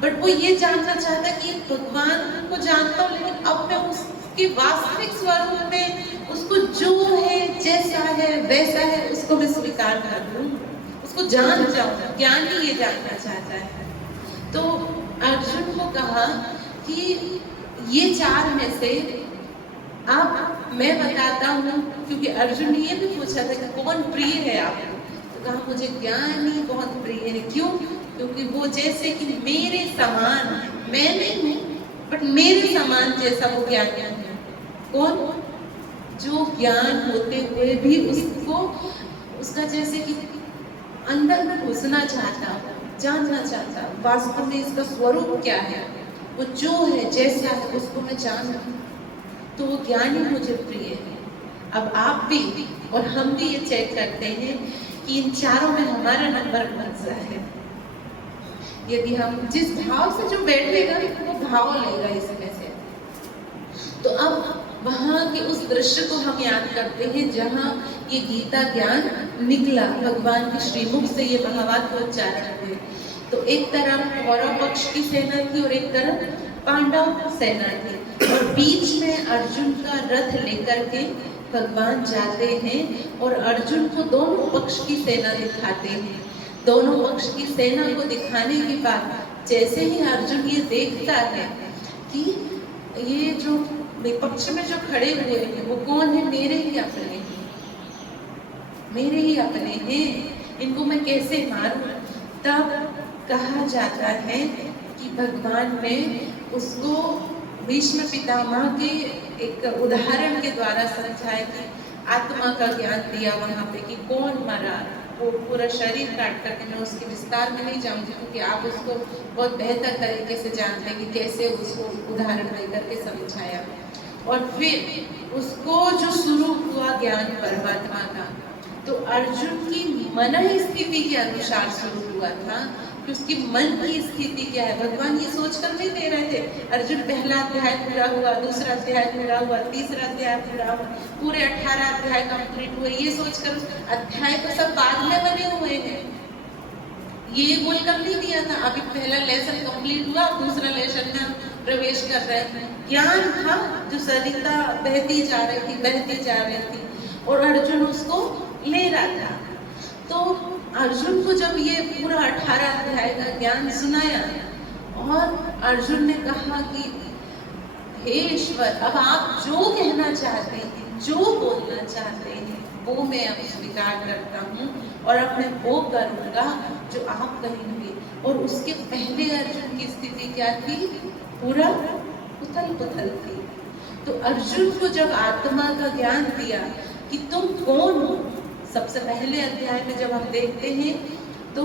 बट वो ये जानना चाहता है कि भगवान को जानता हूँ, लेकिन अब मैं उसके वास्तविक स्वरूप में उसको जो है, जैसा है, वैसा है, उसको मैं स्वीकार कर लूं, उसको जान जाऊं। ज्ञानी ये जानना चाहता है। तो अर्जुन को कहा कि ये 4 में से अब मैं बताता हूँ, क्योंकि अर्जुन ने ये भी पूछा था कि कौन प्रिय है आपको, तो कहा मुझे ज्ञानी बहुत प्रिय है। क्यों? क्योंकि वो जैसे कि मेरे समान, मैं नहीं हूँ बट मेरे समान जैसा वो ज्ञानी है। कौन? जो ज्ञान होते हुए भी उसको, उसका जैसे कि अंदर में घुसना चाहता, जानना चाहता, वास्तव में इसका स्वरूप क्या है, वो जो है, जैसा है, उसको मैं जानूं, तो वो ज्ञानी मुझे प्रिय है। अब आप भी और हम भी ये चेक करते हैं कि इन 4 में हमारा नंबर कौन सा है। यदि हम जिस भाव से जो बैठेगा वो भाव लेगा इसमें से। तो अब वहाँ के उस दृश्य को हम याद करते हैं जहाँ ये गीता ज्ञान निकला, भगवान के श्रीमुख से ये महावाक्य उच्चारण हुए। तो एक तरफ कौरव पक्ष की सेना थी और एक तरफ पांडव सेना थी, और बीच में अर्जुन का रथ लेकर के भगवान जाते हैं और अर्जुन को दोनों पक्ष की सेना दिखाते हैं। दोनों पक्ष की सेना को दिखाने के बाद जैसे ही अर्जुन ये देखता है कि ये जो विपक्ष में जो खड़े हुए हैं वो कौन है, मेरे ही अपने हैं, मेरे ही अपने हैं, इनको मैं कैसे मारूं। तब कहा जाता है कि भगवान ने उसको भीष्म पितामह के एक उदाहरण के द्वारा समझाया कि आत्मा का ज्ञान दिया वहाँ पे कि कौन मरा, वो पूरा शरीर काट करके, मैं उसके विस्तार में नहीं जाऊँगी क्योंकि आप उसको बहुत बेहतर तरीके से जानते हैं कि कैसे उसको उदाहरण देकर के समझाया। और फिर उसको जो शुरू हुआ ज्ञान परमात्मा का, तो अर्जुन की मन स्थिति के अनुसार शुरू हुआ था कि उसकी मन की स्थिति क्या है। भगवान ये सोच कर नहीं दे रहे थे अर्जुन पहला अध्याय पूरा हुआ, दूसरा अध्याय पूरा हुआ, तीसरा अध्याय पूरा हुआ, पूरे 18 अध्याय कंप्लीट हुए, ये सोचकर अध्याय तो सब बाद में बने हुए हैं, ये बोलकर नहीं दिया था अभी पहला लेसन कंप्लीट हुआ, दूसरा लेसन में प्रवेश कर रहे हैं। ज्ञान था जो सरिता बहती जा रही थी और अर्जुन उसको ले रहा था। तो अर्जुन को जब ये पूरा 18 अध्याय का ज्ञान सुनाया और अर्जुन ने कहा कि हे ईश्वर, अब आप जो कहना चाहते हैं, जो बोलना चाहते हैं, वो मैं अब स्वीकार करता हूँ और अब मैं वो करूँगा जो आप कहेंगे। और उसके पहले अर्जुन की स्थिति क्या थी? पूरा उथल पुथल थी। तो अर्जुन को जब आत्मा का ज्ञान दिया कि तुम कौन हो, सबसे पहले अध्याय में जब हम देखते हैं तो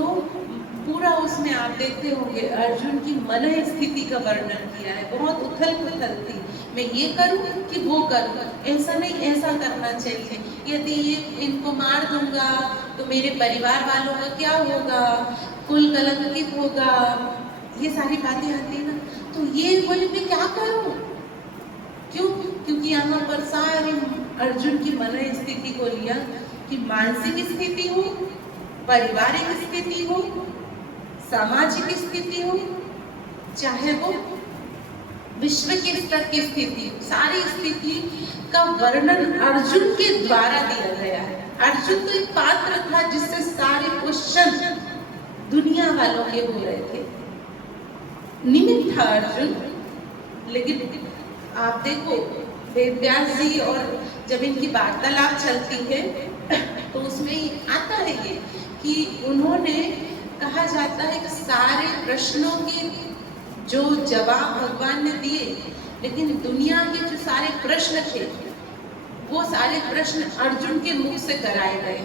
पूरा उसमें आप देखते होंगे अर्जुन की मन स्थिति का वर्णन किया है। बहुत उथल पुथल थी, मैं ये करूं कि वो करूं, ऐसा नहीं ऐसा करना चाहिए, यदि ये इनको मार दूंगा तो मेरे परिवार वालों का क्या होगा, कुल कलंकित होगा, ये सारी बातें आती है ना। तो ये बोले मैं क्या करूं, क्यों? क्योंकि यहाँ पर सारे अर्जुन की मन स्थिति को लिया कि मानसिक स्थिति हो, पारिवारिक स्थिति हो, सामाजिक स्थिति हो, चाहे वो विश्व के स्तर की स्थिति, सारी स्थिति का वर्णन अर्जुन के द्वारा दिया गया है। अर्जुन तो एक पात्र था जिससे सारे क्वेश्चन दुनिया वालों के हो रहे थे, निमित्त था अर्जुन। लेकिन आप देखो वेद व्यास जी और जब इनकी वार्तालाप चलती है तो उसमें आता है ये कि उन्होंने, कहा जाता है कि सारे प्रश्नों के जो जवाब भगवान ने दिए, लेकिन दुनिया के जो सारे प्रश्न थे वो सारे प्रश्न अर्जुन के मुख से कराए गए।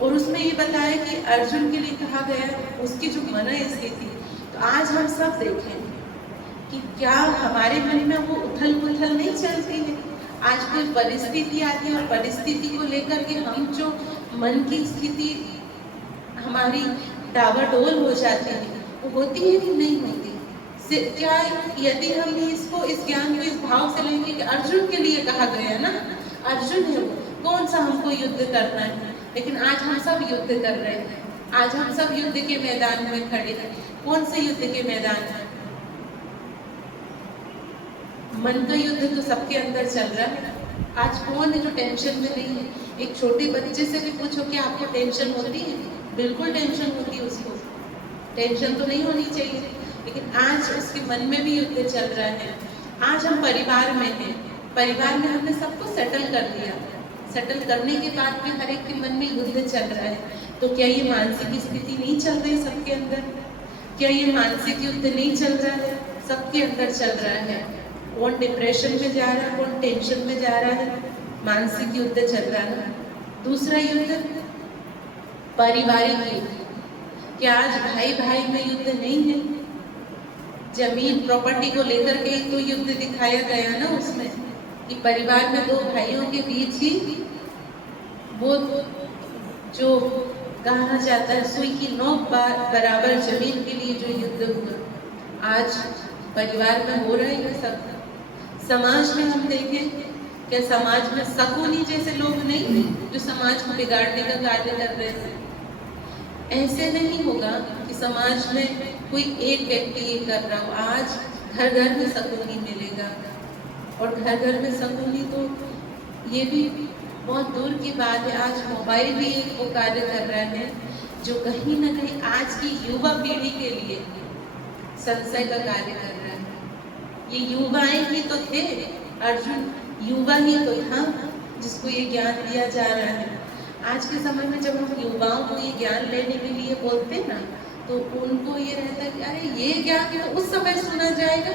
और उसमें ये बताया कि अर्जुन के लिए कहा गया उसकी जो मन स्थिति। तो आज हम सब देखें कि क्या हमारे मन में वो उथल पुथल नहीं चलती है। आज कोई परिस्थिति आती है और परिस्थिति को लेकर के हम जो मन की स्थिति हमारी डावाडोल हो जाती है, वो होती है कि नहीं होती। क्या यदि हम इसको, इस ज्ञान को इस भाव से लेंगे कि अर्जुन के लिए कहा गया ना, अर्जुन है वो, कौन सा हमको युद्ध करना है। लेकिन आज हम सब युद्ध कर रहे हैं, आज हम सब युद्ध के मैदान में खड़े हैं। कौन से युद्ध के मैदान में? मन का युद्ध तो सबके अंदर चल रहा है। आज कौन है जो टेंशन में नहीं है? एक छोटे बच्चे से भी पूछो कि आपको टेंशन होती है? बिल्कुल टेंशन होती है उसको। टेंशन तो नहीं होनी चाहिए, लेकिन आज उसके मन में भी युद्ध चल रहा है। आज हम परिवार में हैं, परिवार में हमने सबको सेटल कर दिया। सेटल करने के बाद भी हर एक के मन में युद्ध चल रहा है। तो क्या ये मानसिक स्थिति नहीं चल रही सबके अंदर? क्या ये मानसिक युद्ध नहीं चल रहा है? सबके अंदर चल रहा है। कौन डिप्रेशन में जा रहा है, कौन टेंशन में जा रहा है, मानसिक युद्ध चल रहा है। दूसरा युद्ध पारिवारिक युद्ध। क्या आज भाई भाई में युद्ध नहीं है? जमीन प्रॉपर्टी को लेकर के तो युद्ध दिखाया गया ना उसमें, कि परिवार में दो भाइयों के बीच ही वो जो कहा जाता है सुई की नोक बराबर जमीन के लिए जो युद्ध हुआ, आज परिवार में हो रहा है ये सब। समाज में हम देखें, क्या समाज में शकुनी जैसे लोग नहीं जो समाज को बिगाड़ने का कार्य कर रहे हैं? ऐसे नहीं होगा कि समाज में कोई एक व्यक्ति ये कर रहा हो। आज घर घर में शकुनी मिलेगा, और घर घर में शकुनी तो ये भी बहुत दूर की बात है। आज मोबाइल भी एक वो कार्य कर रहा है जो कहीं ना कहीं आज की युवा पीढ़ी के लिए संशय का कार्य कर रहा है। ये युवाएं ही तो थे, अर्जुन युवा ही तो था जिसको ये ज्ञान दिया जा रहा है। आज के समय में जब हम युवाओं को ये ज्ञान लेने के लिए बोलते हैं ना, तो उनको ये रहता है कि अरे ये ज्ञान तो उस समय सुना जाएगा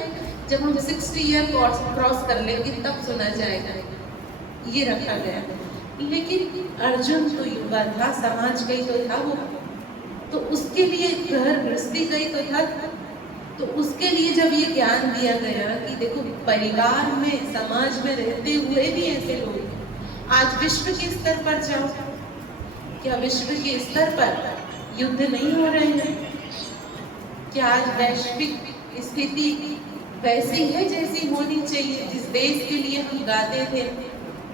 जब हम 60 ईयर क्रॉस कर लेंगे, तब सुना जाएगा। ये रखा गया। लेकिन अर्जुन तो युवा था, समाज का ही तो था वो, तो उसके लिए घर गृहस्थी का ही तो था। तो उसके लिए जब ये ज्ञान दिया गया कि देखो परिवार में, समाज में रहते हुए भी ऐसे लोग, आज विश्व के स्तर पर जाओ, क्या विश्व के स्तर पर युद्ध नहीं हो रहे हैं? क्या आज वैश्विक स्थिति वैसी है जैसी होनी चाहिए? जिस देश के लिए हम गाते थे,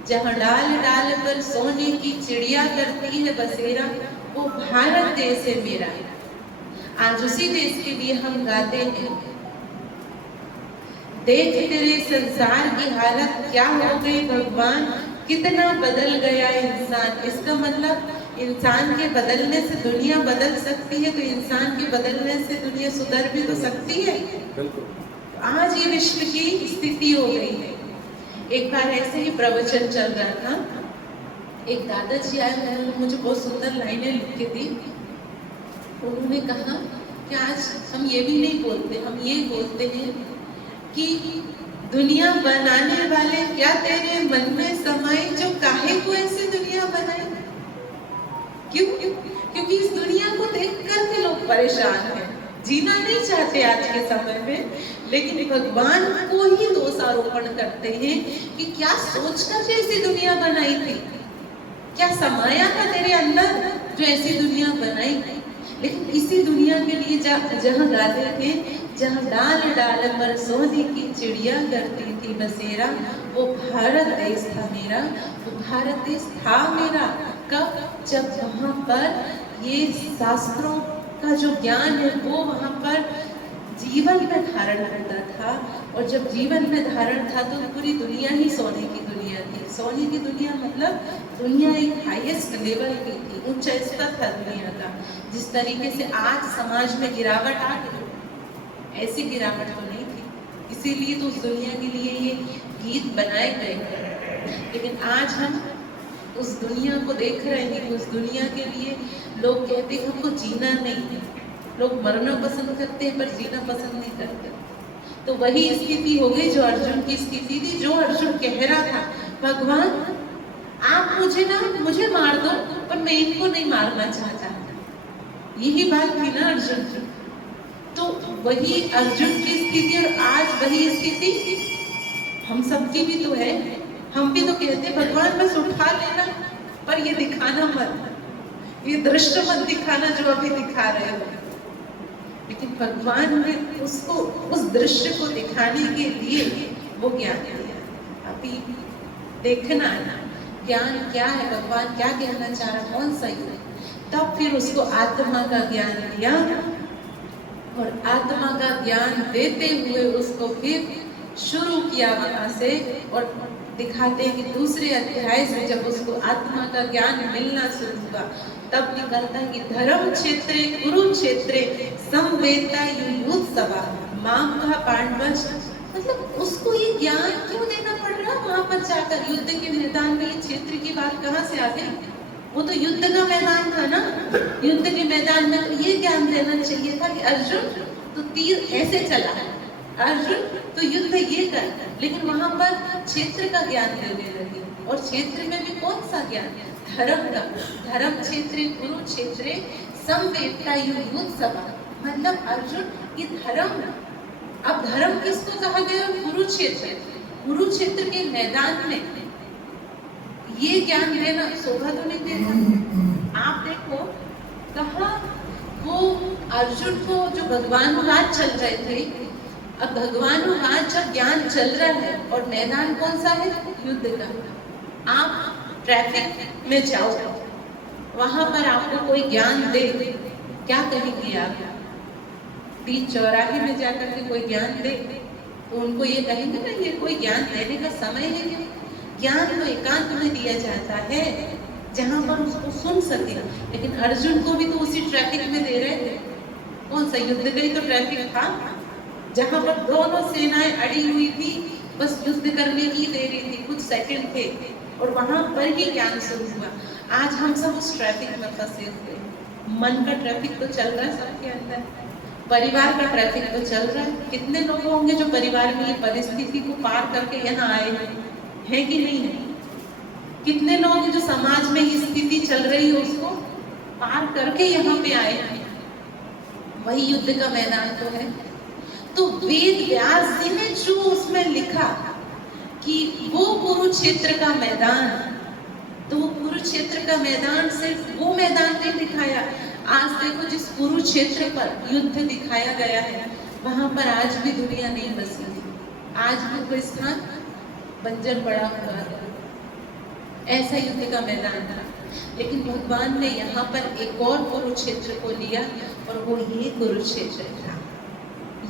जहाँ डाल डाल पर सोने की चिड़िया करती है बसेरा, वो भारत देश है मेरा। आज उसी देश के लिए हम गाते हैं, देख तेरे संसार की हालत क्या हो गई भगवान, कितना बदल गया इंसान। इसका मतलब इंसान के बदलने से दुनिया बदल सकती है, तो इंसान के बदलने से दुनिया सुधर भी तो सकती है। आज ये विश्व की स्थिति हो गई है। एक बार ऐसे ही प्रवचन चल रहा था, एक दादाजी आए, उन्होंने मुझे बहुत सुंदर लाइनें लिख के दी। उन्होंने कहा कि आज हम ये भी नहीं बोलते, हम ये बोलते हैं कि दुनिया बनाने वाले क्या तेरे मन में समाए, जो काहे को ऐसी दुनिया बनाए। क्यों? क्योंकि इस दुनिया को देख कर के लोग परेशान हैं, जीना नहीं चाहते आज के समय में, लेकिन भगवान को ही दोषारोपण करते हैं कि क्या सोचकर ऐसी दुनिया बनाई थी, क्या समाया था तेरे अंदर जो ऐसी दुनिया बनाई। लेकिन इसी दुनिया के लिए जहाँ गाते थे, जहाँ डाल डाल पर सोने की चिड़िया करती थी बसेरा, वो भारत देश था मेरा, वो भारत देश था मेरा। कब? जब वहाँ पर ये शास्त्रों का जो ज्ञान है वो वहाँ पर जीवन में धारण करता था, और जब जीवन में धारण था तो पूरी दुनिया ही सोने की दुनिया थी। सोने की दुनिया मतलब दुनिया एक हाईएस्ट लेवल की थी, उच्च स्तर था दुनिया का। जिस तरीके से आज समाज में गिरावट आ गई, ऐसी गिरावट तो नहीं थी, इसीलिए तो उस दुनिया के लिए ये गीत बनाए गए। लेकिन आज हम उस दुनिया को देख रहे हैं कि उस दुनिया के लिए लोग कहते हैं हमको जीना नहीं है, लोग मरना पसंद करते हैं पर जीना पसंद नहीं करते। तो वही स्थिति हो गई जो अर्जुन की स्थिति थी, जो अर्जुन कह रहा था भगवान आप मुझे मार दो पर मैं इनको नहीं मारना चाहता। यही बात थी ना अर्जुन की। तो वही अर्जुन की स्थिति और आज वही स्थिति हम सबकी भी तो है। हम भी तो कहते हैं भगवान बस उठा लेना पर ये दिखाना मत, ये दृश्य मत दिखाना जो अभी दिखा रहे हो। लेकिन भगवान ने उसको उस दृश्य को दिखाने के लिए वो ज्ञान दिया। अभी देखना है ज्ञान क्या है, भगवान क्या कहना चाह रहा, कौन सा है। तब फिर उसको आत्मा का ज्ञान दिया, और आत्मा का ज्ञान देते हुए उसको फिर शुरू किया वहां से। और दिखाते हैं कि दूसरे अध्याय से जब उसको आत्मा का ज्ञान मिलना शुरू हुआ तब निकलता है कि धर्म क्षेत्रे कुरुक्षेत्रे समवेता युयुत्सवा माम का पांडवच। मतलब उसको ये ज्ञान क्यों देना पड़ रहा वहां पर जाकर युद्ध के मैदान में। ये क्षेत्र की बात कहाँ से आ गई? वो तो युद्ध का मैदान था ना। युद्ध के मैदान में तो ये ज्ञान देना चाहिए था कि अर्जुन तो तीर ऐसे चला, अर्जुन तो युद्ध ये कर। लेकिन वहां पर क्षेत्र का ज्ञान देने लगी, और क्षेत्र में भी कौन सा ज्ञान? धर्म का। धर्म क्षेत्रे कुरुक्षेत्रे समवेता युयुत्सवा। मतलब अर्जुन ये धर्म, अब धर्म किसको कहा गया? कुरुक्षेत्र। कुरुक्षेत्र के मैदान में ये ज्ञान देना शोभा तो नहीं देता। आप देखो कहा वो अर्जुन को जो भगवानुवाद चल रहे थे, अब भगवानुवाद जब ज्ञान चल रहा है और मैदान कौन सा है? युद्ध का। आप ट्रैफिक में जाओ, वहां पर आपको कोई ज्ञान दे, क्या कहेंगे आप? बीच चौराहे में जाकर के कोई ज्ञान दे तो उनको ये कहेंगे ना ये कोई ज्ञान देने का समय है क्या? ज्ञान तो एकांत में दिया जाता है जहां पर उसको सुन सके। लेकिन अर्जुन को भी तो उसी ट्रैफिक में दे रहे थे। कौन सा युद्ध का ही तो ट्रैफिक था जहां पर दोनों सेनाएं अड़ी हुई थी, बस युद्ध करने की दे रही थी, कुछ सेकंड थे और वहां पर ही ज्ञान शुरू हुआ। आज हम सब उस ट्रैफिक में फंसे हुए। मन का ट्रैफिक तो चल रहा है सबके अंदर, परिवार का ट्रैफिक तो चल रहा है। कितने लोग होंगे जो परिवार में ये परिस्थिति को पार करके यहाँ आए हैं कि नहीं है? कितने लोग जो समाज में ये स्थिति चल रही है उसको पार करके यहाँ पे आए हैं? वही युद्ध का मैदान तो है। तो वेद व्यास जी ने जो उसमें लिखा कि वो कुरुक्षेत्र का मैदान, तो वो कुरुक्षेत्र का मैदान सिर्फ वो मैदान नहीं दिखाया। आज देखो जिस कुरुक्षेत्र पर युद्ध दिखाया गया है वहां पर आज भी दुनिया नहीं बसी है। आज भी वो स्थान बंजर पड़ा हुआ है। ऐसा युद्ध का मैदान था। लेकिन भगवान ने यहाँ पर एक और कुरुक्षेत्र को लिया और वो ये कुरुक्षेत्र था।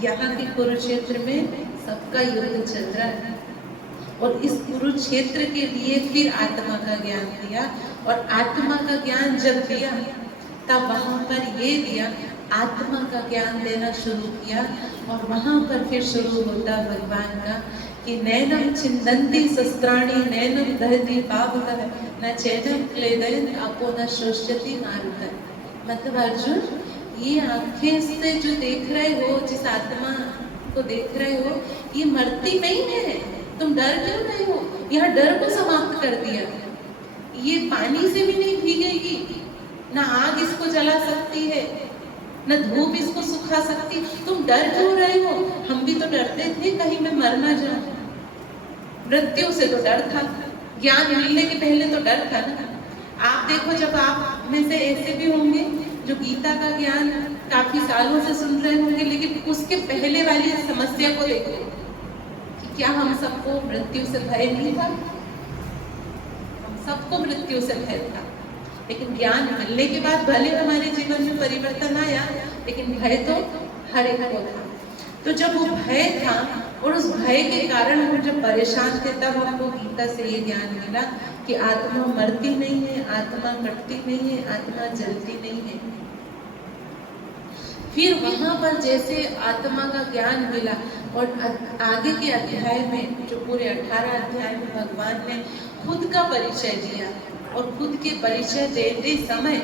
यहाँ के कुरुक्षेत्र में सबका युद्ध चल रहा है और इस कुरुक्षेत्र के लिए फिर आत्मा का ज्ञान दिया। और आत्मा का ज्ञान जब दिया तब वहां पर ये दिया, आत्मा का ज्ञान देना शुरू किया। और वहां पर फिर शुरू होता भगवान का कि नैनम छिन्दन्ति शस्त्राणि नैनम दहति पावकः न चैनम क्लेदयन् आपो न शोष्यति नारुतः। मतलब अर्जुन ये आंखें से जो देख रहे हो, जिस आत्मा को देख रहे हो, ये मरती नहीं है। तुम डर क्यों रहे हो? यहाँ डर को समाप्त कर दिया। ये पानी से भी नहीं भीगेगी, ना आग इसको जला सकती है, न धूप इसको सुखा सकती। तुम डर क्यों रहे हो? हम भी तो डरते थे कहीं मैं मर ना जाऊं। मृत्यु से तो डर था, ज्ञान मिलने के पहले तो डर था ना। आप देखो जब आप में से ऐसे भी होंगे जो गीता का ज्ञान काफी सालों से सुन रहे होंगे, लेकिन उसके पहले वाली समस्या को देखो कि क्या हम सबको मृत्यु से भय नहीं था? हम सबको मृत्यु से भय था। लेकिन ज्ञान मिलने के बाद भले हमारे जीवन में परिवर्तन आया, लेकिन भय तो हर एक को था। तो जब वो भय था और उस भय के कारण हम जब परेशान थे, तब हमको गीता से ये ज्ञान मिला कि आत्मा मरती नहीं है, आत्मा कटती नहीं है, आत्मा जलती नहीं है। फिर वहां पर जैसे आत्मा का ज्ञान मिला और आगे के अध्याय में, जो पूरे 18 अध्याय में भगवान ने खुद का परिचय दिया और खुद के परिचय देते समय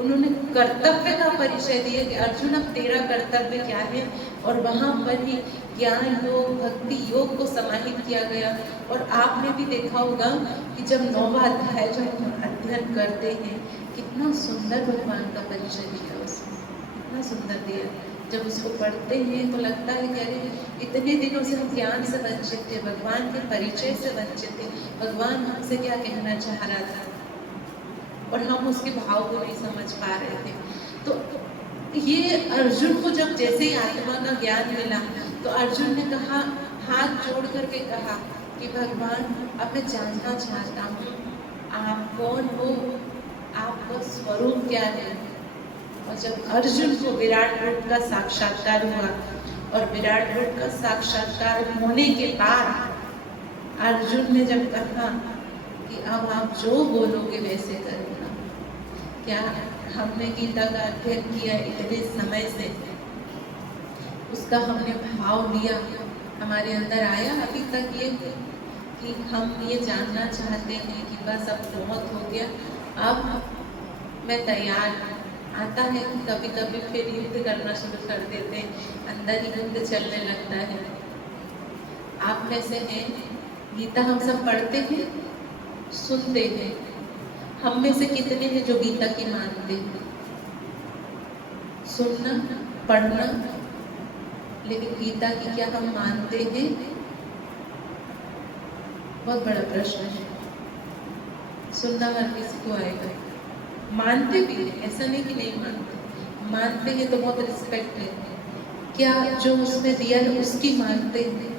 उन्होंने कर्तव्य का परिचय दिया कि अर्जुन अब तेरा कर्तव्य क्या है। और वहां पर ही ज्ञान योग भक्ति योग को समाहित किया गया। और आपने भी देखा होगा कि जब 9वां अध्याय जब हम अध्ययन करते हैं, कितना सुंदर भगवान का परिचय दिया उसमें, कितना सुंदर दिया। जब उसको पढ़ते हैं तो लगता है कि अरे इतने दिनों से हम ज्ञान से वंचित थे, भगवान के परिचय से वंचित थे, भगवान हमसे क्या कहना चाह रहा था और हम उसके भाव को नहीं समझ पा रहे थे। तो ये अर्जुन को जब जैसे ही आत्मा का ज्ञान मिला तो अर्जुन ने कहा, हाथ जोड़ करके कहा कि भगवान अब मैं जानना चाहता हूँ आप कौन हो, आपका स्वरूप क्या है। और जब अर्जुन को विराट रूप का साक्षात्कार हुआ और विराट रूप का साक्षात्कार होने के बाद अर्जुन ने जब कहा कि अब आप जो बोलोगे वैसे करूँगा। क्या हमने गीता का अध्ययन किया इतने समय से, उसका हमने भाव लिया, हमारे अंदर आया अभी तक ये कि हम ये जानना चाहते हैं कि बस अब बहुत हो गया, अब मैं तैयार। आता है कि कभी कभी फिर युद्ध करना शुरू कर देते हैं, अंदर ही युद्ध चलने लगता है। आप में से हैं, गीता हम सब पढ़ते हैं, सुनते हैं, हम में से कितने हैं जो गीता की मानते हैं? सुनना पढ़ना, लेकिन गीता की क्या हम मानते हैं? बहुत बड़ा प्रश्न है। सुनना हर किसी को आएगा, मानते भी हैं, ऐसा नहीं कि नहीं मानते, मानते हैं तो बहुत रिस्पेक्ट है। क्या जो उसमें दिया है उसकी मानते हैं?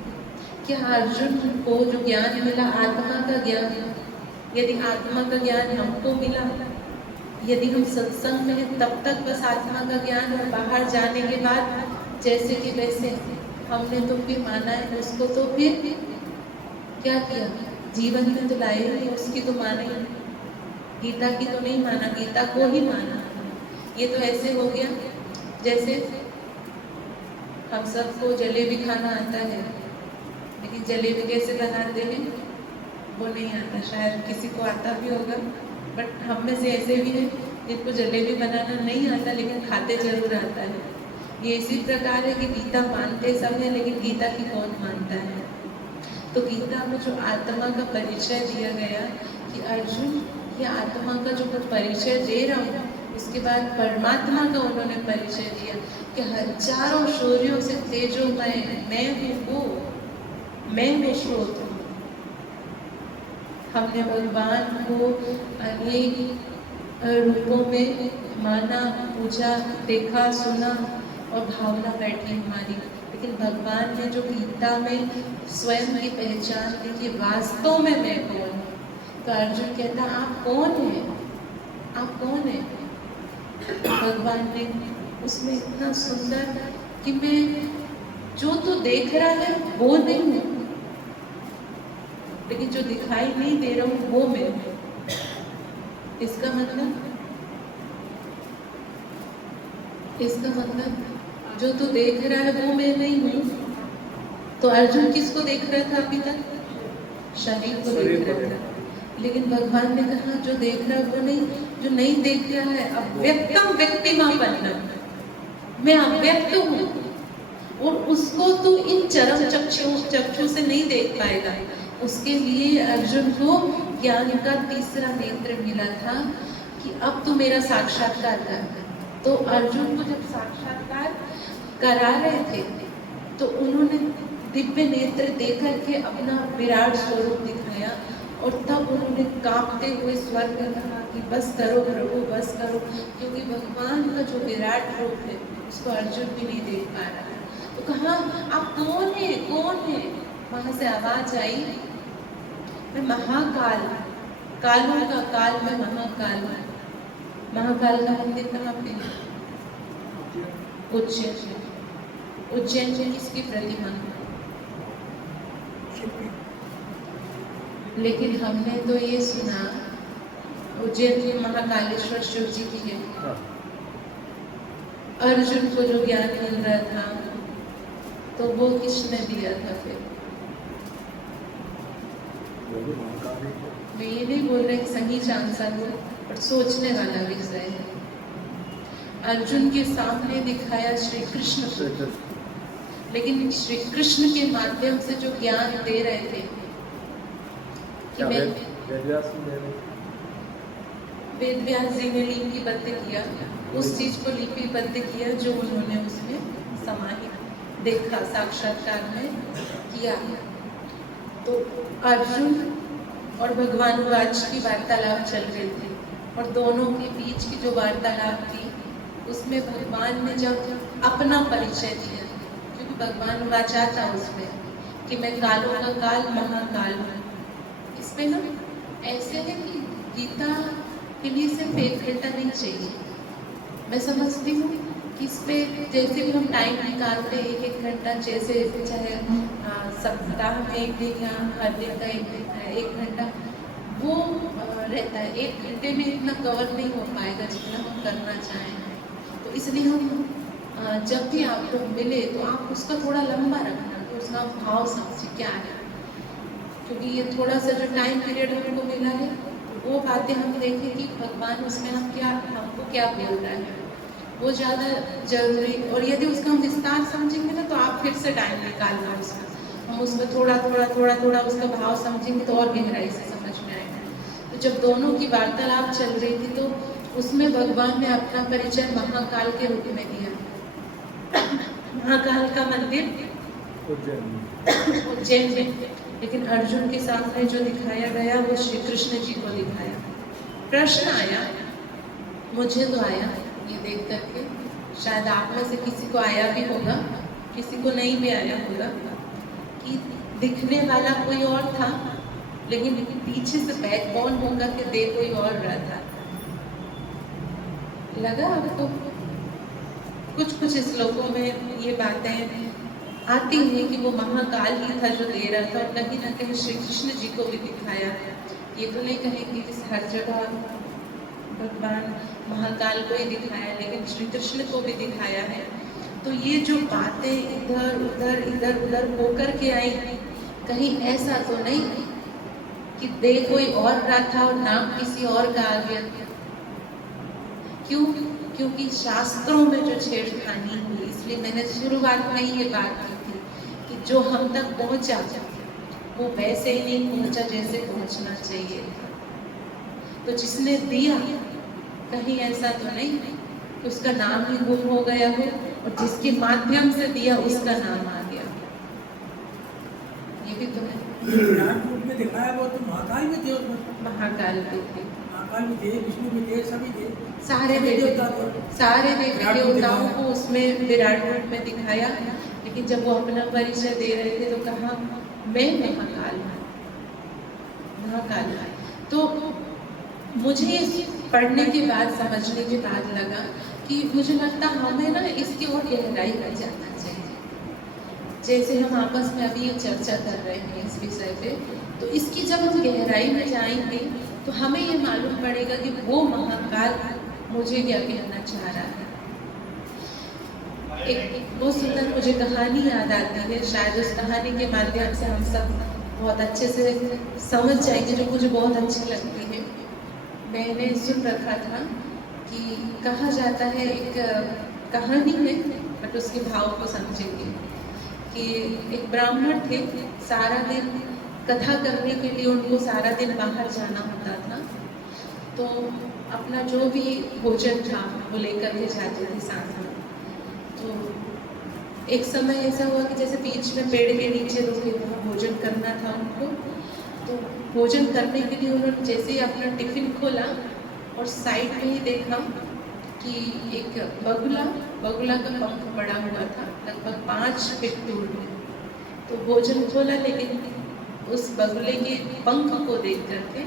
क्या अर्जुन को जो ज्ञान मिला आत्मा का ज्ञान, यदि आत्मा का ज्ञान हमको मिला, यदि हम सत्संग में हैं तब तक बस आत्मा का ज्ञान, और बाहर जाने के बाद जैसे कि वैसे हमने तो फिर माना है उसको, तो फिर क्या किया? जीवन में तो लाए नहीं, उसकी तो माना ही, गीता की तो नहीं माना, गीता को ही माना। ये तो ऐसे हो गया जैसे हम सबको जलेबी खाना आता है, लेकिन जलेबी कैसे बनाते हैं वो नहीं आता। शायद किसी को आता भी होगा, बट हम में से ऐसे भी हैं जिनको जलेबी बनाना नहीं आता लेकिन खाते जरूर आता है। ये इसी प्रकार है कि गीता मानते सब हैं, लेकिन गीता की कौन मानता है? तो गीता में जो आत्मा का परिचय दिया गया कि अर्जुन ये आत्मा का जो परिचय दे रहा हूँ, उसके बाद परमात्मा का उन्होंने परिचय दिया कि हजारों शौर्यों से तेजोमय मैं हूँ वो, मैं वो स्रोत हूँ। हमने भगवान को अनेक रूपों में माना, पूजा, देखा, सुना और भावना बैठी हमारी, लेकिन भगवान ने जो गीता में स्वयं की पहचान दी कि वास्तव में मैं कौन हूँ। तो अर्जुन कहता आप कौन हैं, आप कौन हैं? भगवान ने उसमें इतना सुंदर कि मैं जो तू देख रहा है वो नहीं हूँ, लेकिन जो दिखाई नहीं दे रहा हूँ वो मैं हूँ। इसका मतलब जो तू देख रहा है वो मैं नहीं हूँ। तो अर्जुन किसको देख रहा था अभी तक? शरीर को देख रहा था, लेकिन भगवान ने कहा जो देख रहा है वो नहीं, जो नहीं देख रहा है अव्यक्तम व्यक्तिमापन्नम, मैं अव्यक्त हूँ और उसको तो इन चरम चक्षु से नहीं देख पाएगा। उसके लिए अर्जुन को ज्ञान का तीसरा नेत्र मिला था कि अब तू मेरा साक्षात्कार कर। तो अर्जुन को जब साक्षात्कार करा रहे थे तो उन्होंने दिव्य नेत्र देकर के अपना विराट स्वरूप दिखाया, और तब उन्होंने कांपते हुए स्वर में कहा कि बस करो प्रभु, बस करो, क्योंकि भगवान का जो विराट रूप है उसको अर्जुन भी नहीं देख पा रहा है। तो कहा आप कौन है, कौन है? वहां से आवाज आई, मैं महाकाल, कालों का काल में महाकाल हूँ। महाकाल का मंदिर कहाँ पे? उज्जैन। उज्जैन में किसकी प्रतिमा है? लेकिन हमने तो ये सुना उज्जैन में महाकालेश्वर शिव जी की है। अर्जुन को जो ज्ञान मिल रहा था तो वो किसने दिया था फिर? मैं ये नहीं बोल रही कि सही आंसर हो, पर सोचने वाला विषय है। अर्जुन के सामने दिखाया श्री कृष्ण को, लेकिन श्री कृष्ण के माध्यम से जो ज्ञान दे रहे थे कि मैं वेद व्यास जी ने लिपिबद्ध किया, उस चीज को लिपिबद्ध किया जो उन्होंने उसमें समाहित देखा, साक्षात्कार में किया। तो अर्जुन और भगवान वाच की वार्तालाप चल रही थी, और दोनों के बीच की जो वार्तालाप थी उसमें भगवान ने जब अपना परिचय दिया, क्योंकि भगवान वाचा था उसमें कि मैं कालों का काल महाकाल हूँ। इसमें ना ऐसे है कि गीता के लिए सिर्फ 1 घंटा नहीं चाहिए। मैं समझती हूँ कि इस पे जैसे भी हम टाइम निकालते हैं 1-1 घंटा, जैसे चाहे सप्ताह में 1 दिन या हर दिन का 1 घंटा, वो रहता है। 1 घंटे में इतना कवर नहीं हो पाएगा जितना हम करना चाहें। तो इसलिए हम जब भी आप लोग मिले तो आप उसका थोड़ा लंबा रखना, तो उसका भाव समझे क्या है, क्योंकि ये थोड़ा सा जो टाइम पीरियड हमको मिला है वो बातें हम देखें कि भगवान उसमें हमको क्या बोल रहा है, वो ज़्यादा जरूरी। और यदि उसका हम विस्तार समझेंगे ना तो आप फिर से टाइम निकालना उसका, हम उसमें थोड़ा उसका भाव समझेंगे तो और गहराई से समझ में आएगा। तो जब दोनों की वार्तालाप चल रही थी तो उसमें भगवान ने अपना परिचय महाकाल के रूप में दिया। महाकाल का मंदिर उज्जैन में, लेकिन अर्जुन के सामने जो दिखाया गया वो श्री कृष्ण जी को दिखाया। प्रश्न आया, मुझे तो आया ये देख करके, शायद आप में से किसी को आया भी होगा, किसी को नहीं भी आया होगा, कि दिखने वाला कोई और था लेकिन पीछे से बैकबोन होकर के दे कोई और रहा था। लगा आपको? कुछ श्लोकों में ये बातें आती हैं कि वो महाकाल ही था जो दे रहा था, और कहीं ना कहीं श्री कृष्ण जी को भी दिखाया। ये तो नहीं कहेंगे कि हर जगह भगवान महाकाल को ही दिखाया, लेकिन श्री कृष्ण को भी दिखाया है। तो ये जो बातें इधर उधर होकर के आई, कहीं ऐसा तो नहीं कि दे कोई और रहा था और नाम किसी और का आ गया? क्यों? क्योंकि शास्त्रों में जो छेड़खानी हुई, इसलिए मैंने शुरुआत में ही ये बात की थी कि जो हम तक पहुंचा वो वैसे ही नहीं पहुंचा जैसे पहुंचना चाहिए था। तो जिसने दिया, कहीं ऐसा तो नहीं कि उसका नाम ही गुम हो गया हो, और जिसके माध्यम से दिया उसका नाम आ गया। ये भी तो है। रूप में दिखाया वो तो महाकाल में थे, उसमें महाकाल भी थे, महाकाल भी थे, विष्णु भी थे, सभी थे, सारे देवी देवताओं को उसमें विराट रूप में दिखाया। लेकिन जब वो अपना परिचय दे रहे थे तो कहा मैं महाकाल हूँ, महाकाल। तो मुझे पढ़ने के बाद, समझने के बाद लगा कि मुझे लगता हमें ना इसकी और गहराई में जाना चाहिए। जैसे हम आपस में अभी ये चर्चा कर रहे हैं इस विषय पे, तो इसकी जब हम गहराई में जाएंगे तो हमें ये मालूम पड़ेगा कि वो महाकाल मुझे क्या कहना चाह रहा है। एक बहुत सुंदर मुझे कहानी याद आती है, शायद उस कहानी के माध्यम से हम सब बहुत अच्छे से समझ जाएंगे, जो मुझे बहुत अच्छी लगती है। मैंने सुन रखा था कि कहा जाता है, एक कहानी में, बट उसके भाव को समझेंगे, कि एक ब्राह्मण थे, सारा दिन कथा करने के लिए उनको सारा दिन बाहर जाना होता था। तो अपना जो भी भोजन था वो लेकर के जाते थे साथ में। तो एक समय ऐसा हुआ कि जैसे बीच में पेड़ के नीचे रुके, वहाँ भोजन करना था उनको। तो भोजन करने के लिए उन्होंने जैसे ही अपना टिफिन खोला और साइड में ही देखा कि एक बगुला का पंख पड़ा हुआ था, लगभग 5 फीट दूर में। तो भोजन खोला, लेकिन उस बगुले के पंख को देख करके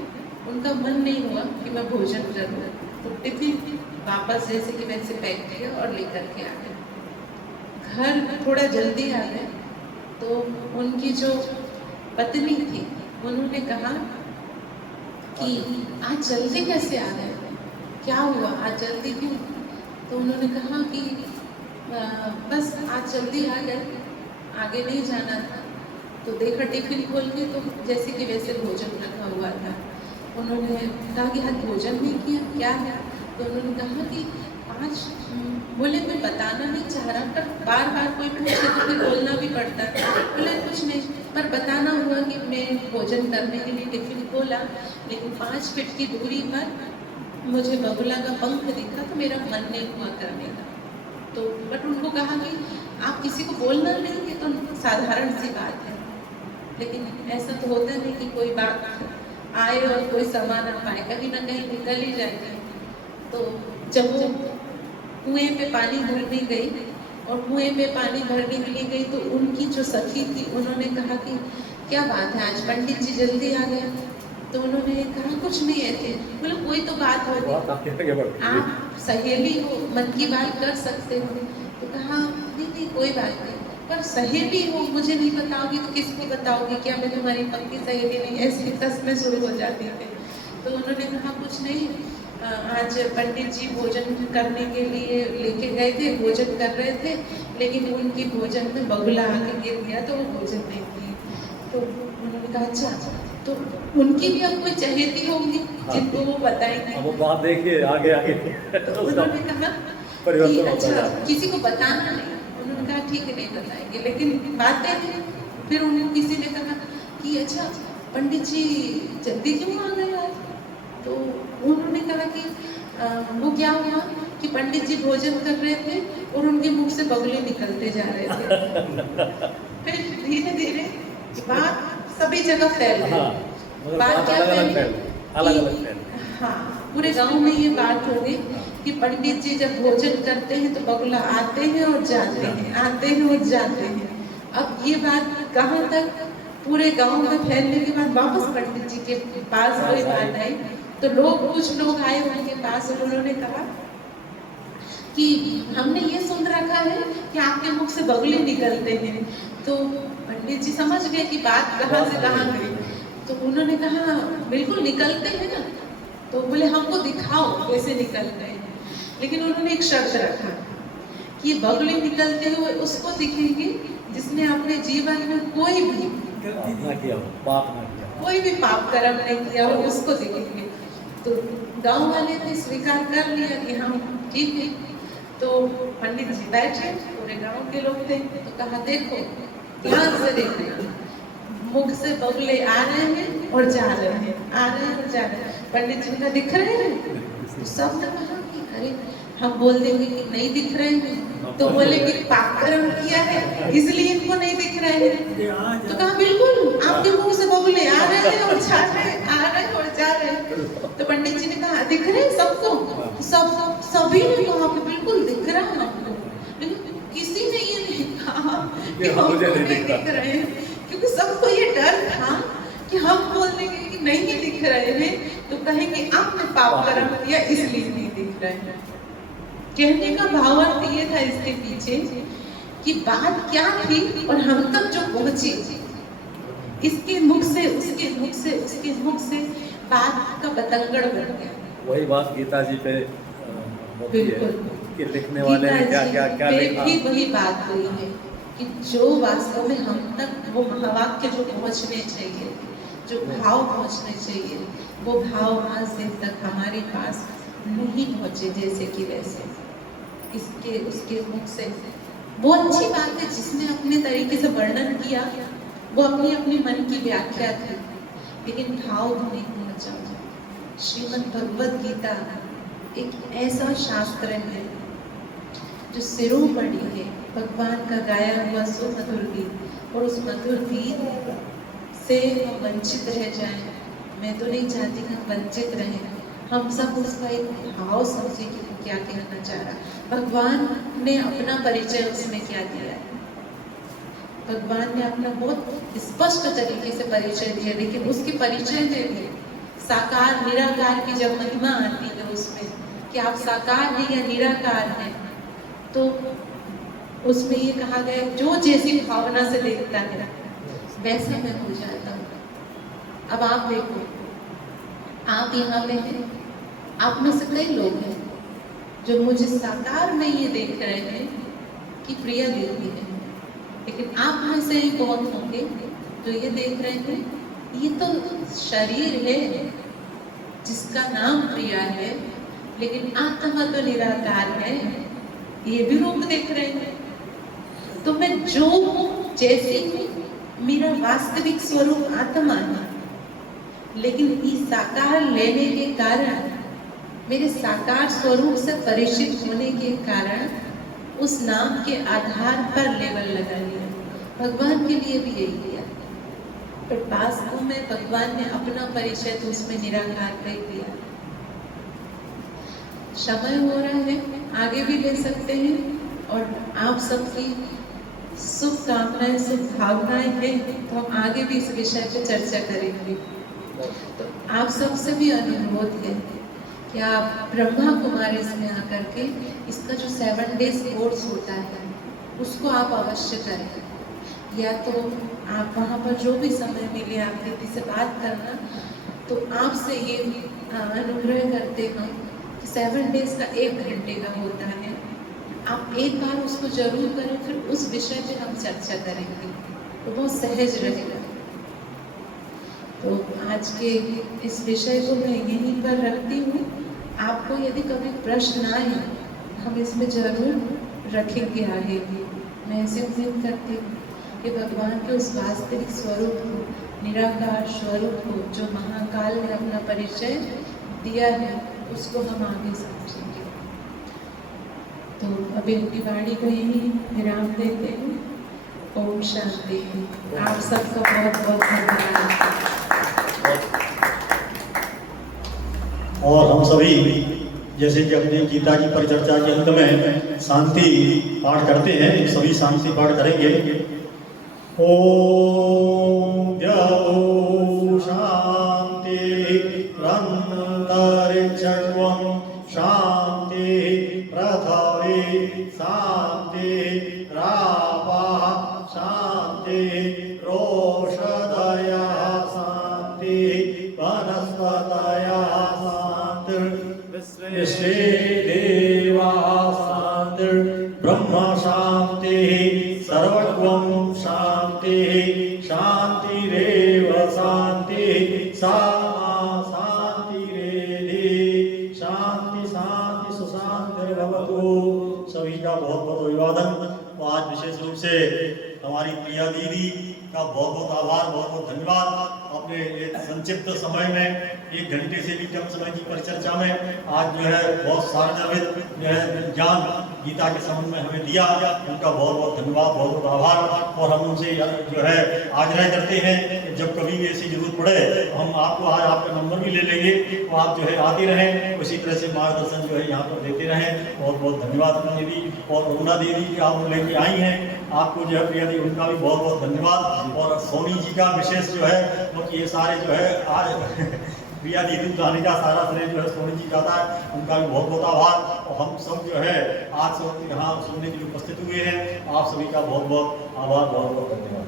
उनका मन नहीं हुआ कि मैं भोजन करूँ। तो टिफिन वापस जैसे कि वैसे पैक किया और लेकर के आ गए। घर थोड़ा जल्दी आ गए तो उनकी जो पत्नी थी उन्होंने कहा कि आज जल्दी कैसे आ गए, क्या हुआ आज जल्दी क्यों? तो उन्होंने कहा कि बस आज जल्दी आ गए, आगे नहीं जाना था। तो देखा टिफिन खोल के तो जैसे कि वैसे भोजन रखा हुआ था। उन्होंने कहा कि आज भोजन नहीं किया, क्या है? तो उन्होंने कहा कि आज बोले मैं बताना नहीं चाह रहा, पर बार बार कोई पूछे तो फिर बोलना भी पड़ता है। बोले कुछ नहीं, पर बताना हुआ कि मैं भोजन करने के लिए टिफिन खोला, लेकिन 5 फीट की दूरी पर मुझे बगुला का पंख दिखा तो मेरा मन नहीं हुआ करने का। तो बट उनको कहा कि आप किसी को बोलना नहीं, ये तो साधारण सी बात है, लेकिन ऐसा तो होता नहीं कि कोई बात आए और कोई समा ना पाए, कहीं ना कहीं निकल ही जाती है। तो जब वो कुएं पे पानी भरने गई और कुएं पे पानी भरने के लिए गई तो उनकी जो सखी थी उन्होंने कहा कि क्या बात है आज पंडित जी जल्दी आ गए? तो उन्होंने कहा कुछ नहीं ऐसे, बोले कोई तो बात होगी, आप सहेली हो, मन की बात कर सकते हो। तो कहा नहीं कोई बात नहीं, पर सहेली हो मुझे नहीं बताओगी तो किसको बताओगी, क्या मैं तुम्हारी पक्की सहेली नहीं? ऐसी कसमें शुरू हो जाती थी। तो उन्होंने कहा कुछ नहीं, आज पंडित जी भोजन करने के लिए लेके गए थे, भोजन कर रहे थे, लेकिन उनकी भोजन में बगुला आके गिर गया तो वो भोजन नहीं थी। तो उन्होंने कहा अच्छा, तो उनकी भी अब कोई चहेती होंगी जिनको वो बताएंगे। अब वो बात देखिए आगे आगे तो उन्होंने कहा कि अच्छा किसी को बताना नहीं। उन्होंने कहा ठीक है नहीं बताएंगे, लेकिन बातें हैं। फिर उन्होंने किसी ने कहा कि अच्छा पंडित जी जल्दी क्यों आ गए आज? तो उन्होंने कहा कि वो क्या हुआ कि पंडित जी भोजन कर रहे थे और उनके मुख से बगुले निकलते जा रहे थे। फिर धीरे धीरे बात सभी जगह फैल गई। बात क्या फैली? हाँ, पूरे गांव में ये बात हो गई कि पंडित जी जब भोजन करते हैं तो बगुला आते हैं और जाते हैं, आते हैं और जाते हैं। अब ये बात कहाँ तक? पूरे गांव में फैलने के बाद वापस पंडित जी के पास वही बात आई। तो कुछ लोग आए उनके पास और उन्होंने कहा कि हमने ये सुन रखा है कि आपके मुख से बगुले निकलते हैं। तो पंडित जी समझ गए कि बात कहाँ से कहाँ गई। तो उन्होंने कहा बिल्कुल निकलते हैं ना। तो बोले हमको दिखाओ कैसे निकलते हैं। लेकिन उन्होंने एक शर्त रखा कि बगुले निकलते हुए उसको दिखेंगे जिसने अपने जीवन में कोई भी पाप कर्म नहीं किया हो, उसको दिखेंगे। तो गांव वाले ने स्वीकार कर लिया कि हम ठीक है। तो पंडित जी बैठे, पूरे गांव के लोग थे, तो कहा देखो ध्यान से देखना, मुख से बगुले आ रहे हैं और जा रहे हैं, आ रहे हैं और जा रहे हैं। पंडित जी का दिख रहे हैं? तो सब ने कहा कि अरे हम बोल देंगे कि नहीं दिख रहे हैं, तो बोले कि पाप कर्म किया है इसलिए इनको नहीं दिख रहे हैं। तो कहा बिल्कुल आपके मुंह से बगुले आ रहे हैं और जा रहे हैं, आ रहे हैं और जा रहे हैं। तो पंडित जी ने कहा दिख रहे हैं सबको? सभी ने कहा कि बिल्कुल दिख रहा है हमको, लेकिन किसी ने ये नहीं कहा कि हमको नहीं दिख रहे हैं, क्योंकि सबको ये डर था कि हम बोल देंगे कि नहीं दिख रहे हैं तो कहेंगे आपने पाप कर्म किया इसलिए नहीं दिख रहे हैं। कहने का भावार्थ ये था इसके पीछे कि बात क्या थी और हम तक जो पहुंची, इसके मुख से उसके मुख से उसके मुख से बात का बतंगड़ बन गया। वही बात गीता जी पे होती है कि लिखने वाले ने क्या क्या क्या लिखा। भी वही बात हुई है कि जो वास्तव में हम तक वो महावाक्य जो पहुंचने चाहिए, जो भाव पहुंचने चाहिए, वो भाव आज दिन तक हमारे पास नहीं पहुंचे जैसे कि वैसे। इसके उसके मुख से वो अच्छी बात है, जिसने अपने तरीके से वर्णन किया वो अपनी अपनी मन की व्याख्या थी, लेकिन भाव नहीं पहुंचा। श्रीमद् भगवद गीता एक ऐसा शास्त्र है जो सिरों पड़ी है, भगवान का गाया हुआ सुमधुर गीत, और उस मधुर गीत से हम वंचित रह जाएं। मैं तो नहीं चाहती कि हम वंचित रहें, हम सब उसका एक भाव समझे कि वो क्या कहना चाह रहा। भगवान ने अपना परिचय उसमें क्या दिया है, भगवान ने अपना बहुत स्पष्ट तरीके से परिचय दिया, लेकिन उसके परिचय में भी साकार निराकार की जब महिमा आती है उसमें कि आप साकार हैं या निराकार हैं, तो उसमें ये कहा गया जो जैसी भावना से देखता है वैसा मैं हो जाता हूँ। अब आप देखो, आप यहाँ पे हैं, आप में से कई लोग हैं जो मुझे साकार में ये देख रहे हैं कि प्रिया दीदी है, लेकिन आप में से ही बहुत होंगे जो ये देख रहे हैं ये तो शरीर है जिसका नाम प्रिया है, लेकिन आत्मा तो निराकार है, ये भी रूप देख रहे हैं। तो मैं जो हूँ जैसी हूँ, मेरा वास्तविक स्वरूप आत्मा है, लेकिन इस साकार लेने के कारण, मेरे साकार स्वरूप से परिचित होने के कारण उस नाम के आधार पर लेवल लगा लिया। भगवान के लिए भी यही किया, पर वास्तव में भगवान ने अपना परिचय तो उसमें निराकार कर दिया। समय हो रहा है, आगे भी ले सकते हैं, और आप सबकी शुभकामनाएं, शुभ भावनाएं हैं तो हम आगे भी इस विषय पर चर्चा करेंगे। तो आप सबसे भी अनुरोध है कि आप ब्रह्मा कुमारी में आकर के इसका जो 7 डेज कोर्स होता है उसको आप अवश्य करें, या तो आप वहाँ पर जो भी समय मिले आप दीदी से बात करना। तो आपसे ये अनुग्रह करते हैं कि 7 डेज का 1 घंटे का होता है, आप एक बार उसको जरूर करें, फिर उस विषय पे हम चर्चा करेंगे तो बहुत सहज रहेगा। तो आज के इस विषय को मैं यहीं पर रखती हूँ। आपको यदि कभी प्रश्न आए हम इसमें जरूर रखेंगे आगे भी। मैं ऐसे उम्मीद करती हूँ कि भगवान के उस वास्तविक स्वरूप को, निराकार स्वरूप को, जो महाकाल ने अपना परिचय दिया है, उसको हम आगे समझेंगे। तो अभी अपनी वाणी को यही विराम देते हैं। ओम शांति। आप सबका बहुत बहुत धन्यवाद। और हम सभी जैसे कि अपनी गीता की परिचर्चा के अंत में शांति पाठ करते हैं, सभी शांति पाठ करेंगे। ओम द्यौ शांति रन्तरिक्षं शांति पृथ्वी शांति रापः शांति रोषधयः शांति वनस्पतयः विश्वे देवा शांति ब्रह्म शांति सर्वगं शांति शांतिरेव शांति सामा शांतिरेधि शांति शांति सुशांतिर्भवतु। सभी का बहुत बहुत अभिवादन। तो आज विशेष रूप से हमारी प्रिया दीदी का बहुत बहुत आभार, बहुत बहुत धन्यवाद। अपने एक संक्षिप्त समय में 1 घंटे से भी कम समय की परिचर्चा में आज जो है बहुत सार्वजनिक जो है ज्ञान गीता के संबंध में हमें दिया, उनका बहुत बहुत धन्यवाद, बहुत बहुत आभार। और हम उनसे जो है आग्रह करते हैं कि जब कभी भी ऐसी जरूरत पड़े हम आपको आज आपका नंबर भी ले लेंगे, तो आप जो है आते रहें, उसी तरह से मार्गदर्शन जो है यहाँ पर देते रहें। बहुत बहुत धन्यवाद दीदी। और अरुणा दीदी की आप लेके आई हैं, आपको जो है प्रिया दी उनका भी बहुत बहुत धन्यवाद। और सोनी जी का विशेष जो है, क्योंकि ये सारे जो है आज प्रिया दीदी गाने का सारा श्रेय जो है सोनी जी जाता है, उनका भी बहुत बहुत आभार। और हम सब जो है आज सब यहाँ सुनने के लिए उपस्थित हुए हैं, आप सभी का बहुत बहुत आभार, बहुत बहुत धन्यवाद।